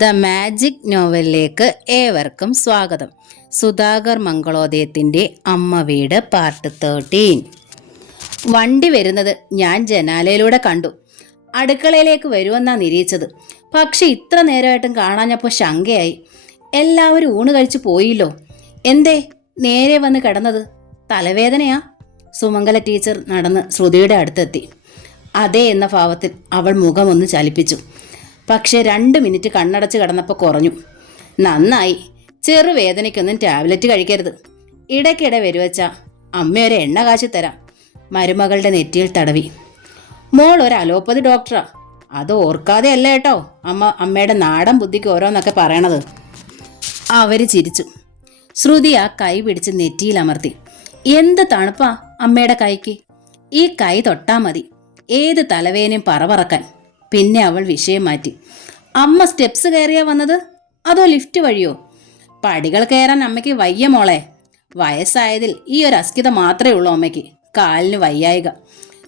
The magic നോവലിലേക്ക് ഏവർക്കും സ്വാഗതം. സുധാകർ മംഗളോദയത്തിൻ്റെ അമ്മ വീട് പാർട്ട് 13. വണ്ടി വരുന്നത് ഞാൻ ജനാലയിലൂടെ കണ്ടു. അടുക്കളയിലേക്ക് വരുമെന്നാണ് നിരീക്ഷിച്ചത്. പക്ഷെ ഇത്ര നേരമായിട്ടും കാണാഞ്ഞപ്പോൾ ശങ്കയായി. എല്ലാവരും ഊണ് കഴിച്ചു പോയില്ലോ. എന്തേ നേരെ വന്ന് കിടന്നത്? തലവേദനയാ? സുമംഗല ടീച്ചർ നടന്ന് ശ്രുതിയുടെ അടുത്തെത്തി. അതേ എന്ന ഭാവത്തിൽ അവൾ മുഖമൊന്ന് ചലിപ്പിച്ചു. പക്ഷേ 2 മിനിറ്റ് കണ്ണടച്ച് കിടന്നപ്പോൾ കുറഞ്ഞു. നന്നായി. ചെറുവേദനയ്ക്കൊന്നും ടാബ്ലറ്റ് കഴിക്കരുത്. ഇടയ്ക്കിടെ വരുവച്ച അമ്മയൊരു എണ്ണ കാശി തരാം. മരുമകളുടെ നെറ്റിയിൽ തടവി. മോൾ ഒരു അലോപ്പതി ഡോക്ടറാ. അത് ഓർക്കാതെ അല്ല കേട്ടോ അമ്മയുടെ നാടൻ ബുദ്ധിക്ക് ഓരോന്നൊക്കെ പറയണത്. അവർ ചിരിച്ചു. ശ്രുതി ആ കൈ പിടിച്ച് നെറ്റിയിൽ അമർത്തി. എന്ത് തണുപ്പാ അമ്മയുടെ കൈക്ക്. ഈ കൈ തൊട്ടാ മതി ഏത് തലവേനയും പറക്കാൻ. പിന്നെ അവൾ വിഷയം മാറ്റി. അമ്മ സ്റ്റെപ്സ് കയറിയാ വന്നത്, അതോ ലിഫ്റ്റ് വഴിയോ? പടികൾ കയറാൻ അമ്മയ്ക്ക് വയ്യ മോളെ. വയസ്സായതിൽ ഈ ഒരു അസ്കിത മാത്രമേ ഉള്ളൂ അമ്മയ്ക്ക്. കാലിന് വയ്യായിക.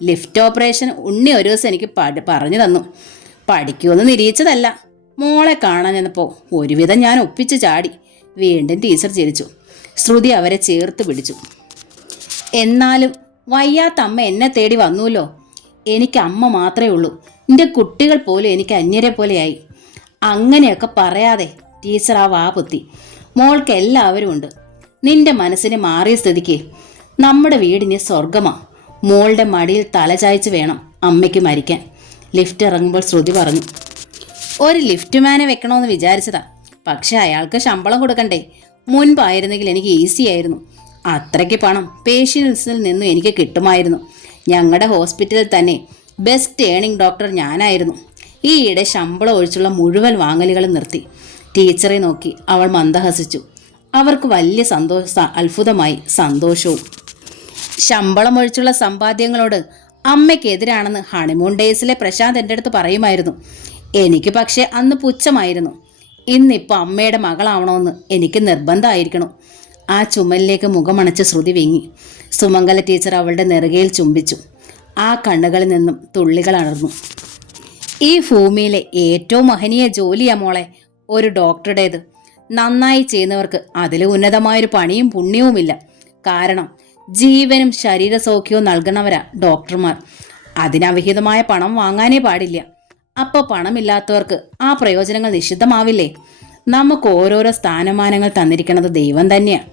ലിഫ്റ്റ് ഓപ്പറേഷൻ ഉണ്ണി ഒരു ദിവസം എനിക്ക് പറഞ്ഞു തന്നു. പഠിക്കുമെന്ന് നിരീക്ഷിച്ചതല്ല. മോളെ കാണാൻ ചെന്നപ്പോൾ ഒരുവിധം ഞാൻ ഒപ്പിച്ച് ചാടി. വീണ്ടും ടീച്ചർ ചിരിച്ചു. ശ്രുതി അവരെ ചേർത്ത് പിടിച്ചു. എന്നാലും വയ്യാത്ത അമ്മ എന്നെ തേടി വന്നുല്ലോ. എനിക്ക് അമ്മ മാത്രമേ ഉള്ളൂ. എൻ്റെ കുട്ടികൾ പോലും എനിക്ക് അന്യരെ പോലെയായി. അങ്ങനെയൊക്കെ പറയാതെ ടീച്ചർ ആ വാ പൊത്തി. മോൾക്ക് എല്ലാവരും ഉണ്ട്. നിന്റെ മനസ്സിന് മാറിയ സ്ഥിതിക്ക് നമ്മുടെ വീടിന് സ്വർഗമാ. മോളുടെ മടിയിൽ തലചായ്ച്ച് വേണം അമ്മയ്ക്ക് മരിക്കാൻ. ലിഫ്റ്റ് ഇറങ്ങുമ്പോൾ ശ്രുതി പറഞ്ഞു. ഒരു ലിഫ്റ്റ് മാനെ വെക്കണമെന്ന് വിചാരിച്ചതാ. പക്ഷെ അയാൾക്ക് ശമ്പളം കൊടുക്കണ്ടേ. മുൻപായിരുന്നെങ്കിൽ എനിക്ക് ഈസി ആയിരുന്നു. അത്രയ്ക്ക് പണം പേഷ്യൻസിൽ നിന്നും എനിക്ക് കിട്ടുമായിരുന്നു. ഞങ്ങളുടെ ഹോസ്പിറ്റലിൽ തന്നെ ബെസ്റ്റ് ഏണിംഗ് ഡോക്ടർ ഞാനായിരുന്നു. ഈയിടെ ശമ്പളം ഒഴിച്ചുള്ള മുഴുവൻ വാങ്ങലുകളും നിർത്തി. ടീച്ചറെ നോക്കി അവൾ മന്ദഹസിച്ചു. അവർക്ക് വലിയ അത്ഭുതമായി സന്തോഷവും. ശമ്പളം ഒഴിച്ചുള്ള സമ്പാദ്യങ്ങളോട് അമ്മയ്ക്കെതിരാണെന്ന് ഹണിമൂൺ ഡേയ്സിലെ പ്രശാന്ത് എൻ്റെ അടുത്ത് പറയുമായിരുന്നു. എനിക്ക് പക്ഷേ അന്ന് പുച്ഛമായിരുന്നു. ഇന്നിപ്പോൾ അമ്മയുടെ മകളാവണമെന്ന് എനിക്ക് നിർബന്ധമായിരിക്കണം. ആ ചുമലിലേക്ക് മുഖമണച്ച് ശ്രുതി വീങ്ങി. സുമംഗല ടീച്ചർ അവളുടെ നെറുകയിൽ ചുംബിച്ചു. ആ കണ്ണുകളിൽ നിന്നും തുള്ളികൾ അണർന്നു. ഈ ഭൂമിയിലെ ഏറ്റവും മഹനീയ ജോലിയാ മോളെ ഒരു ഡോക്ടറുടേത്. നന്നായി ചെയ്യുന്നവർക്ക് അതിൽ ഉന്നതമായൊരു പണിയും പുണ്യവുമില്ല. കാരണം ജീവനും ശരീരസൗഖ്യവും നൽകുന്നവരാ ഡോക്ടർമാർ. അതിനവിഹിതമായ പണം വാങ്ങാനേ പാടില്ല. അപ്പോൾ പണമില്ലാത്തവർക്ക് ആ പ്രയോജനങ്ങൾ നിഷിദ്ധമാവില്ലേ? നമുക്ക് ഓരോരോ സ്ഥാനമാനങ്ങൾ തന്നിരിക്കുന്നത് ദൈവം തന്നെയാണ്.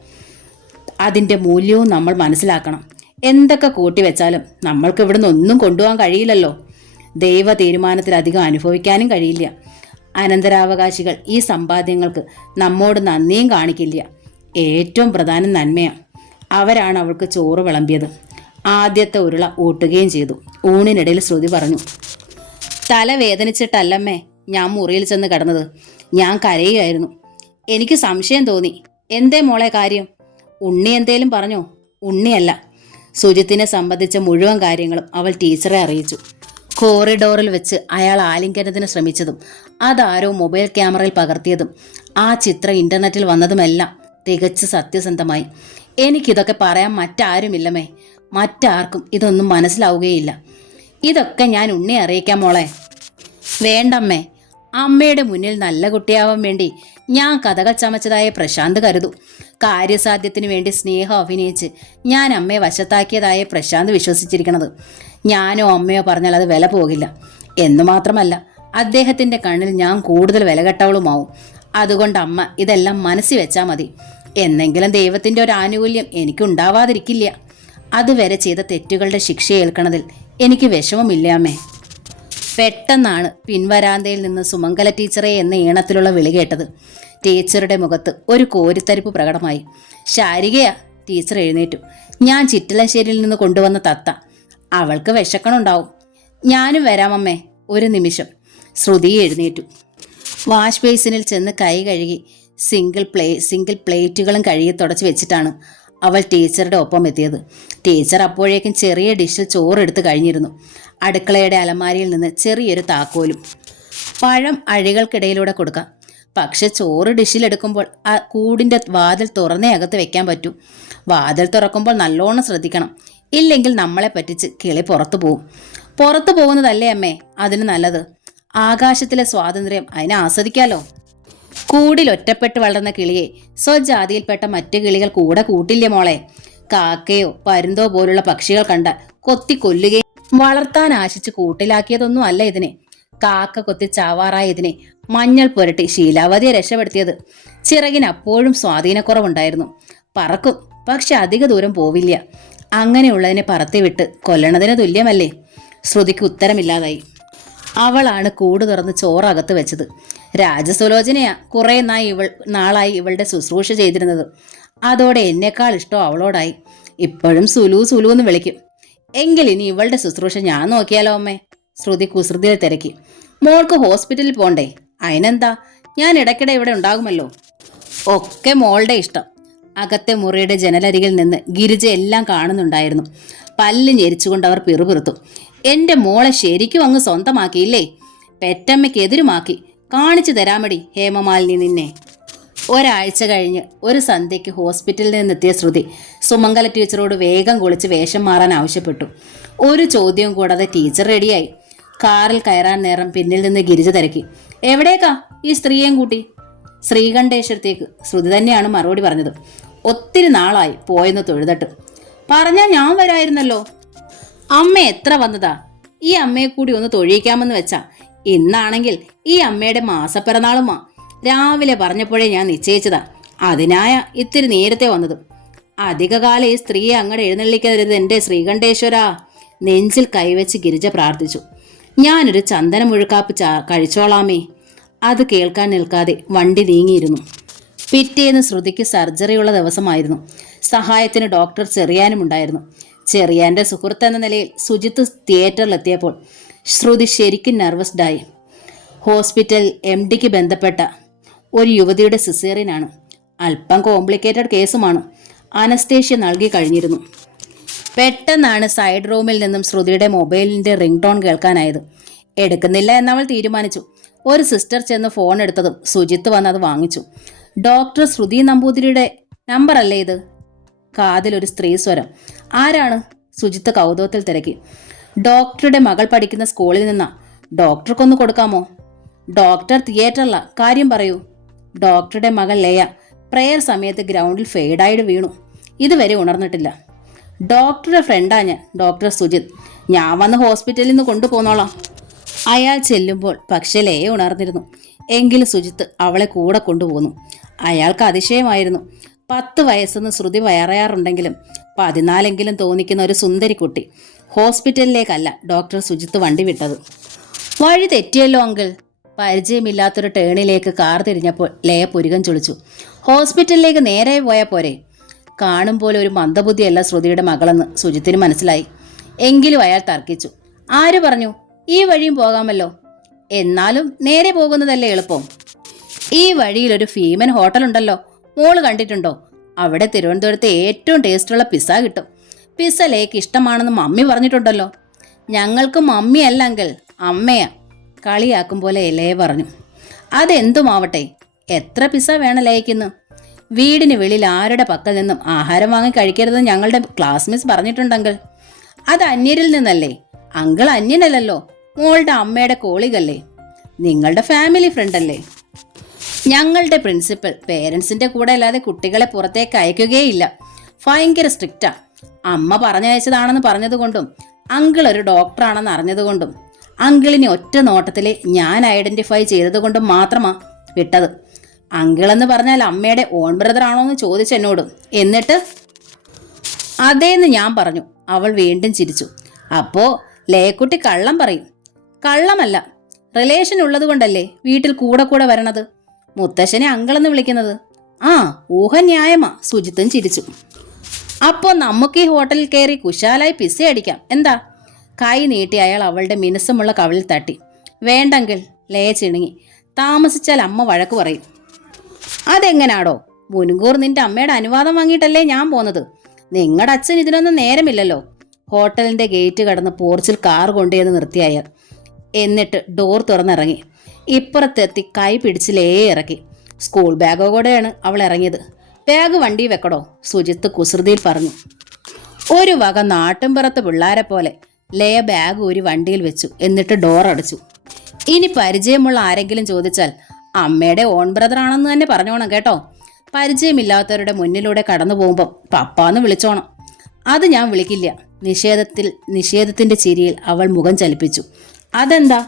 അതിൻ്റെ മൂല്യവും നമ്മൾ മനസ്സിലാക്കണം. എന്തൊക്കെ കൂട്ടിവെച്ചാലും നമ്മൾക്ക് ഇവിടുന്ന് ഒന്നും കൊണ്ടുപോകാൻ കഴിയില്ലല്ലോ. ദൈവ തീരുമാനത്തിലധികം അനുഭവിക്കാനും കഴിയില്ല. അനന്തരാവകാശികൾ ഈ സമ്പാദ്യങ്ങൾക്ക് നമ്മോട് നന്ദിയും കാണിക്കില്ല. ഏറ്റവും പ്രധാനം നന്മയാണ്. അവരാണ് അവൾക്ക് ചോറ് വിളമ്പിയത്. ആദ്യത്തെ ഉരുള ഊട്ടുകയും ചെയ്തു. ഊണിനിടയിൽ ശ്രുതി പറഞ്ഞു. തല വേദനിച്ചിട്ടല്ലമ്മേ ഞാൻ മുറിയിൽ ചെന്ന് കിടന്നത്. ഞാൻ കരയുമായിരുന്നു. എനിക്ക് സംശയം തോന്നി. എന്തേ മോളെ കാര്യം? ഉണ്ണി എന്തേലും പറഞ്ഞോ? ഉണ്ണിയല്ല, സുജിത്തിനെ സംബന്ധിച്ച മുഴുവൻ കാര്യങ്ങളും അവൾ ടീച്ചറെ അറിയിച്ചു. കോറിഡോറിൽ വെച്ച് അയാൾ ആലിംഗനത്തിന് ശ്രമിച്ചതും അതാരോ മൊബൈൽ ക്യാമറയിൽ പകർത്തിയതും ആ ചിത്രം ഇന്റർനെറ്റിൽ വന്നതുമെല്ലാം തികച്ച് സത്യസന്ധമായി. എനിക്കിതൊക്കെ പറയാൻ മറ്റാരുമില്ലമ്മേ. മറ്റാർക്കും ഇതൊന്നും മനസ്സിലാവുകയില്ല. ഇതൊക്കെ ഞാൻ ഉണ്ണിയെ അറിയിക്കാം മോളെ. വേണ്ടമ്മേ. അമ്മയുടെ മുന്നിൽ നല്ല കുട്ടിയാവാൻ വേണ്ടി ഞാൻ കഥകൾ ചമച്ചതായ പ്രശാന്ത് കരുതു. കാര്യസാധ്യത്തിനു വേണ്ടി സ്നേഹം അഭിനയിച്ച് ഞാൻ അമ്മയെ വശത്താക്കിയതായ പ്രശാന്ത് വിശ്വസിച്ചിരിക്കുന്നത്. ഞാനോ അമ്മയോ പറഞ്ഞാൽ അത് വില പോകില്ല. എന്നു മാത്രമല്ല, അദ്ദേഹത്തിൻ്റെ കണ്ണിൽ ഞാൻ കൂടുതൽ വിലകെട്ടവളുമാവും. അതുകൊണ്ട് അമ്മ ഇതെല്ലാം മനസ്സിൽ വെച്ചാൽ മതി. എന്നെങ്കിലും ദൈവത്തിൻ്റെ ഒരു ആനുകൂല്യം എനിക്കുണ്ടാവാതിരിക്കില്ല. അതുവരെ ചെയ്ത തെറ്റുകളുടെ ശിക്ഷ ഏൽക്കണതിൽ എനിക്ക് വിഷമമില്ല അമ്മേ. പെട്ടെന്നാണ് പിൻവരാന്തയിൽ നിന്ന് സുമംഗല ടീച്ചറെ എന്ന ഈണത്തിലുള്ള വിളി കേട്ടത്. ടീച്ചറുടെ മുഖത്ത് ഒരു കോരിത്തരിപ്പ് പ്രകടമായി. ശാരികയാ. ടീച്ചർ എഴുന്നേറ്റു. ഞാൻ ചിറ്റലശ്ശേരിയിൽ നിന്ന് കൊണ്ടുവന്ന തത്ത. അവൾക്ക് വിശക്കണുണ്ടാവും. ഞാനും വരാമമ്മേ. ഒരു നിമിഷം. ശ്രുതി എഴുന്നേറ്റു. വാഷ് ബേസിനിൽ ചെന്ന് കൈ കഴുകി സിംഗിൾ പ്ലേറ്റുകളും കഴുകി തുടച്ച് വെച്ചിട്ടാണ് അവൾ ടീച്ചറുടെ ഒപ്പം എത്തിയത്. ടീച്ചർ അപ്പോഴേക്കും ചെറിയ ഡിഷിൽ ചോറെടുത്ത് കഴിഞ്ഞിരുന്നു. അടുക്കളയുടെ അലമാരിയിൽ നിന്ന് ചെറിയൊരു താക്കോലും. പഴം അഴികൾക്കിടയിലൂടെ കൊടുക്കാം. പക്ഷെ ചോറ് ഡിഷിലെടുക്കുമ്പോൾ ആ കൂടിൻ്റെ വാതിൽ തുറന്നേ അകത്ത് വെക്കാൻ പറ്റൂ. വാതിൽ തുറക്കുമ്പോൾ നല്ലോണം ശ്രദ്ധിക്കണം. ഇല്ലെങ്കിൽ നമ്മളെ പറ്റിച്ച് കിളി പുറത്തു പോവും. പുറത്തു പോകുന്നതല്ലേ അമ്മേ അതിന് നല്ലത്. ആകാശത്തിലെ സ്വാതന്ത്ര്യം അതിനെ ആസ്വദിക്കാലോ. കൂടിൽ ഒറ്റപ്പെട്ട് വളർന്ന കിളിയെ സ്വജാതിയിൽപ്പെട്ട മറ്റു കിളികൾ കൂടെ കൂട്ടില്ലേ മോളെ. കാക്കയോ പരുന്തോ പോലുള്ള പക്ഷികൾ കണ്ടാൽ കൊത്തി കൊല്ലുകയും വളർത്താൻ ആശിച്ച് കൂട്ടിലാക്കിയതൊന്നും അല്ല ഇതിനെ. കാക്ക കൊത്തി ചാവാറായ ഇതിനെ മഞ്ഞൾ പുരട്ടി ശീലാവതിയെ രക്ഷപ്പെടുത്തിയത്. ചിറകിന് അപ്പോഴും സ്വാധീനക്കുറവുണ്ടായിരുന്നു. പറക്കും, പക്ഷെ അധിക ദൂരം പോവില്ല. അങ്ങനെയുള്ളതിനെ പറത്തിവിട്ട് കൊല്ലണതിന് തുല്യമല്ലേ? ശ്രുതിക്ക് ഉത്തരമില്ലാതായി. അവളാണ് കൂട് തുറന്ന് ചോറകത്ത് വെച്ചത്. രാജസുലോചനയാ കുറെ നാളായി ഇവളുടെ ശുശ്രൂഷ ചെയ്തിരുന്നത്. അതോടെ എന്നെക്കാൾ ഇഷ്ടം അവളോടായി. ഇപ്പോഴും സുലു സുലു എന്ന് വിളിക്കും. എങ്കിൽ ഇനി ഇവളുടെ ശുശ്രൂഷ ഞാൻ നോക്കിയാലോ അമ്മേ? ശ്രുതി കുസൃതിയിൽ തിരക്കി. മോൾക്ക് ഹോസ്പിറ്റലിൽ പോണ്ടേ? അതിനെന്താ, ഞാൻ ഇടയ്ക്കിടെ ഇവിടെ ഉണ്ടാകുമല്ലോ. ഒക്കെ മോളുടെ ഇഷ്ടം. അകത്തെ മുറിയുടെ ജനലരികിൽ നിന്ന് ഗിരിജ എല്ലാം കാണുന്നുണ്ടായിരുന്നു. പല്ല് ഞെരിച്ചുകൊണ്ട് അവർ പിറുപിറുത്തു. എന്റെ മോളെ ശരിക്കും അങ്ങ് സ്വന്തമാക്കിയില്ലേ? പെറ്റമ്മയ്ക്ക് എതിരുമാക്കി. കാണിച്ചു തരാമടി ഹേമമാലിനി നിന്നെ. ഒരാഴ്ച കഴിഞ്ഞ് ഒരു സന്ധ്യയ്ക്ക് ഹോസ്പിറ്റലിൽ നിന്നെത്തിയ ശ്രുതി സുമംഗല ടീച്ചറോട് വേഗം കുളിച്ച് വേഷം മാറാൻ ആവശ്യപ്പെട്ടു. ഒരു ചോദ്യവും കൂടാതെ ടീച്ചർ റെഡിയായി. കാറിൽ കയറാൻ നേരം പിന്നിൽ നിന്ന് ഗിരിജ തിരക്കി. എവിടേക്കാ ഈ സ്ത്രീയെയും കൂട്ടി? ശ്രീകണ്ഠേശ്വരത്തേക്ക്. ശ്രുതി തന്നെയാണ് മറുപടി പറഞ്ഞത്. ഒത്തിരി നാളായി പോയെന്ന് തൊഴുതട്ട്. പറഞ്ഞാൽ ഞാൻ വരായിരുന്നല്ലോ. അമ്മ എത്ര വന്നതാ? ഈ അമ്മയെ കൂടി ഒന്ന് തൊഴിയിക്കാമെന്ന് വെച്ചാ. ഇന്നാണെങ്കിൽ ഈ അമ്മയുടെ മാസപ്പിറന്നാളുമാ. രാവിലെ പറഞ്ഞപ്പോഴേ ഞാൻ നിശ്ചയിച്ചതാ. അതിനായ ഇത്തിരി നേരത്തെ വന്നത്. അധികകാലം ഈ സ്ത്രീയെ അങ്ങടെ എഴുന്നള്ളിക്കരുത് എൻ്റെ ശ്രീകണ്ഠേശ്വരാ. നെഞ്ചിൽ കൈവച്ച് ഗിരിജ പ്രാർത്ഥിച്ചു. ഞാനൊരു ചന്ദന മുഴുക്കാപ്പ് കഴിച്ചോളാമേ. അത് കേൾക്കാൻ നിൽക്കാതെ വണ്ടി നീങ്ങിയിരുന്നു. പിറ്റേന്ന് ശ്രുതിക്ക് സർജറിയുള്ള ദിവസമായിരുന്നു. സഹായത്തിന് ഡോക്ടർ ചെറിയാനും ഉണ്ടായിരുന്നു. ചെറിയാന്റെ സുഹൃത്ത് എന്ന നിലയിൽ സുജിത്ത് തിയേറ്ററിലെത്തിയപ്പോൾ ശ്രുതി ശരിക്കും നെർവസ്ഡായി. ഹോസ്പിറ്റൽ MDക്ക് ബന്ധപ്പെട്ട ഒരു യുവതിയുടെ സിസേറിയനാണ്. അല്പം കോംപ്ലിക്കേറ്റഡ് കേസുമാണ്. അനസ്തേഷ്യ നൽകി കഴിഞ്ഞിരുന്നു. പെട്ടെന്നാണ് സൈഡ് റൂമിൽ നിന്നും ശ്രുതിയുടെ മൊബൈലിന്റെ റിംഗ് ടോൺ കേൾക്കാനായത്. എടുക്കുന്നില്ല എന്നവൾ തീരുമാനിച്ചു. ഒരു സിസ്റ്റർ ചെന്ന് ഫോൺ എടുത്തതും സുജിത്ത് വന്ന് അത് വാങ്ങിച്ചു. ഡോക്ടർ ശ്രുതി നമ്പൂതിരിയുടെ നമ്പർ അല്ലേ ഇത്? കാതിലൊരു സ്ത്രീ സ്വരം. ആരാണ്? സുജിത്ത് കൗതുകത്തിൽ തിരക്കി. ഡോക്ടറുടെ മകൾ പഠിക്കുന്ന സ്കൂളിൽ നിന്നാ. ഡോക്ടർക്കൊന്ന് കൊടുക്കാമോ? ഡോക്ടർ തിയേറ്ററില, കാര്യം പറയൂ. ഡോക്ടറുടെ മകൾ ലയ പ്രെയർ സമയത്ത് ഗ്രൗണ്ടിൽ ഫെയ്ഡായിട്ട് വീണു. ഇതുവരെ ഉണർന്നിട്ടില്ല. ഡോക്ടറുടെ ഫ്രണ്ടാ ഞാൻ, ഡോക്ടർ സുജിത്ത്. ഞാൻ വന്ന് ഹോസ്പിറ്റലിൽ നിന്ന് കൊണ്ടുപോന്നോളാം. അയാൾ ചെല്ലുമ്പോൾ പക്ഷേ ലയ ഉണർന്നിരുന്നു. എങ്കിലും സുജിത്ത് അവളെ കൂടെ കൊണ്ടുപോന്നു. അയാൾക്ക് അതിശയമായിരുന്നു. 10 വയസ്സെന്ന് ശ്രുതി പറയാറുണ്ടെങ്കിലും 14 തോന്നിക്കുന്ന ഒരു സുന്ദരി കുട്ടി. ഹോസ്പിറ്റലിലേക്കല്ല ഡോക്ടർ സുജിത്ത് വണ്ടി വിട്ടത്. വഴി തെറ്റിയല്ലോ അങ്കിൾ. പരിചയമില്ലാത്തൊരു ടേണിലേക്ക് കാർ തിരിഞ്ഞപ്പോൾ ലയ പുരികം ചുളിച്ചു. ഹോസ്പിറ്റലിലേക്ക് നേരെ പോയാൽ പോരെ? കാണും പോലെ ഒരു മന്ദബുദ്ധിയല്ല ശ്രുതിയുടെ മകളെന്ന് സുജിത്തിന് മനസ്സിലായി. എങ്കിലും അയാൾ തർക്കിച്ചു. ആര് പറഞ്ഞു? ഈ വഴിയും പോകാമല്ലോ. എന്നാലും നേരെ പോകുന്നതല്ലേ എളുപ്പം. ഈ വഴിയിൽ ഒരു ഫീമൻ ഹോട്ടലുണ്ടല്ലോ, മോള് കണ്ടിട്ടുണ്ടോ? അവിടെ തിരുവനന്തപുരത്തെ ഏറ്റവും ടേസ്റ്റുള്ള പിസ്സ കിട്ടും. പിസ്സ ലേക്ക് ഇഷ്ടമാണെന്ന് മമ്മി പറഞ്ഞിട്ടുണ്ടല്ലോ. ഞങ്ങൾക്ക് മമ്മിയല്ല അങ്കിൾ, അമ്മയാ. കളിയാക്കും പോലെ ലയ പറഞ്ഞു. അതെന്തുമാവട്ടെ, എത്ര പിസ്സ വേണം ലയക്കുന്ന്? വീടിന് വെളിയിൽ ആരുടെ പക്കൽ നിന്നും ആഹാരം വാങ്ങി കഴിക്കരുതെന്ന് ഞങ്ങളുടെ ക്ലാസ് മിസ് പറഞ്ഞിട്ടുണ്ടെങ്കിൽ. അത് അന്യരിൽ നിന്നല്ലേ. അങ്കിൾ അന്യനല്ലല്ലോ, മോളുടെ അമ്മയുടെ കോളികല്ലേ, നിങ്ങളുടെ ഫാമിലി ഫ്രണ്ട് അല്ലേ. ഞങ്ങളുടെ പ്രിൻസിപ്പൽ പേരൻസിന്റെ കൂടെ അല്ലാതെ കുട്ടികളെ പുറത്തേക്ക് അയക്കുകയില്ല. ഭയങ്കര സ്ട്രിക്റ്റാ. അമ്മ പറഞ്ഞയച്ചതാണെന്ന് പറഞ്ഞതുകൊണ്ടും അങ്കിൾ ഒരു ഡോക്ടറാണെന്ന് അറിഞ്ഞതുകൊണ്ടും അങ്കിളിനെ ഒറ്റ നോട്ടത്തിലെ ഞാൻ ഐഡന്റിഫൈ ചെയ്തതുകൊണ്ടും മാത്രമാ വിട്ടത്. അങ്കിളെന്ന് പറഞ്ഞാൽ അമ്മയുടെ ഓൺ ബ്രദർ ആണോ എന്ന് ചോദിച്ചെന്നോടും. എന്നിട്ട് അതേന്ന് ഞാൻ പറഞ്ഞു. അവൾ വീണ്ടും ചിരിച്ചു. അപ്പോ ലേക്കുട്ടി കള്ളം പറയും. കള്ളമല്ല, റിലേഷൻ ഉള്ളത് കൊണ്ടല്ലേ വീട്ടിൽ കൂടെ കൂടെ വരണത്. മുത്തശ്ശനെ അങ്കിളെന്ന് വിളിക്കുന്നത്. ആ, ഊഹ ന്യായമാ. സുജിത്തും ചിരിച്ചു. അപ്പോ നമുക്ക് ഈ ഹോട്ടലിൽ കയറി കുശാലായി പിസ്സ അടിക്കാം, എന്താ? കൈ നീട്ടി അയാൾ അവളുടെ മിനുസമുള്ള കവിളിൽ തട്ടി. വേണ്ടെങ്കിൽ. ലയ ചിണുങ്ങി. താമസിച്ചാൽ അമ്മ വഴക്ക് പറയും. അതെങ്ങനാടോ? മുൻകൂർ നിന്റെ അമ്മയുടെ അനുവാദം വാങ്ങിയിട്ടല്ലേ ഞാൻ പോന്നത്. നിങ്ങളുടെ അച്ഛൻ ഇതിനൊന്നും നേരമില്ലല്ലോ. ഹോട്ടലിന്റെ ഗേറ്റ് കടന്ന് പോർച്ചിൽ കാർ കൊണ്ടുവന്ന് നിർത്തി അയാൾ. എന്നിട്ട് ഡോർ തുറന്നിറങ്ങി. ഇപ്പുറത്തെത്തി കൈ പിടിച്ച് ലയെ ഇറക്കി. സ്കൂൾ ബാഗോടെയാണ് അവൾ ഇറങ്ങിയത്. ബാഗ് വണ്ടി വെക്കടോ, സുജിത്ത് കുസൃതിയിൽ പറഞ്ഞു. ഒരു വക നാട്ടിൻപുറത്ത് പിള്ളാരെ പോലെ ലയ ബാഗ് ഒരു വണ്ടിയിൽ വെച്ചു. എന്നിട്ട് ഡോർ അടച്ചു. ഇനി പരിചയമുള്ള ആരെങ്കിലും ചോദിച്ചാൽ അമ്മയുടെ ഓൺ ബ്രദർ ആണെന്ന് തന്നെ പറഞ്ഞോണം കേട്ടോ. പരിചയമില്ലാത്തവരുടെ മുന്നിലൂടെ കടന്നു പോകുമ്പോൾ പപ്പാന്ന് വിളിച്ചോണം. അത് ഞാൻ വിളിക്കില്ല. നിഷേധത്തിന്റെ ചിരിയിൽ അവൾ മുഖം ചലിപ്പിച്ചു. അതെന്താ?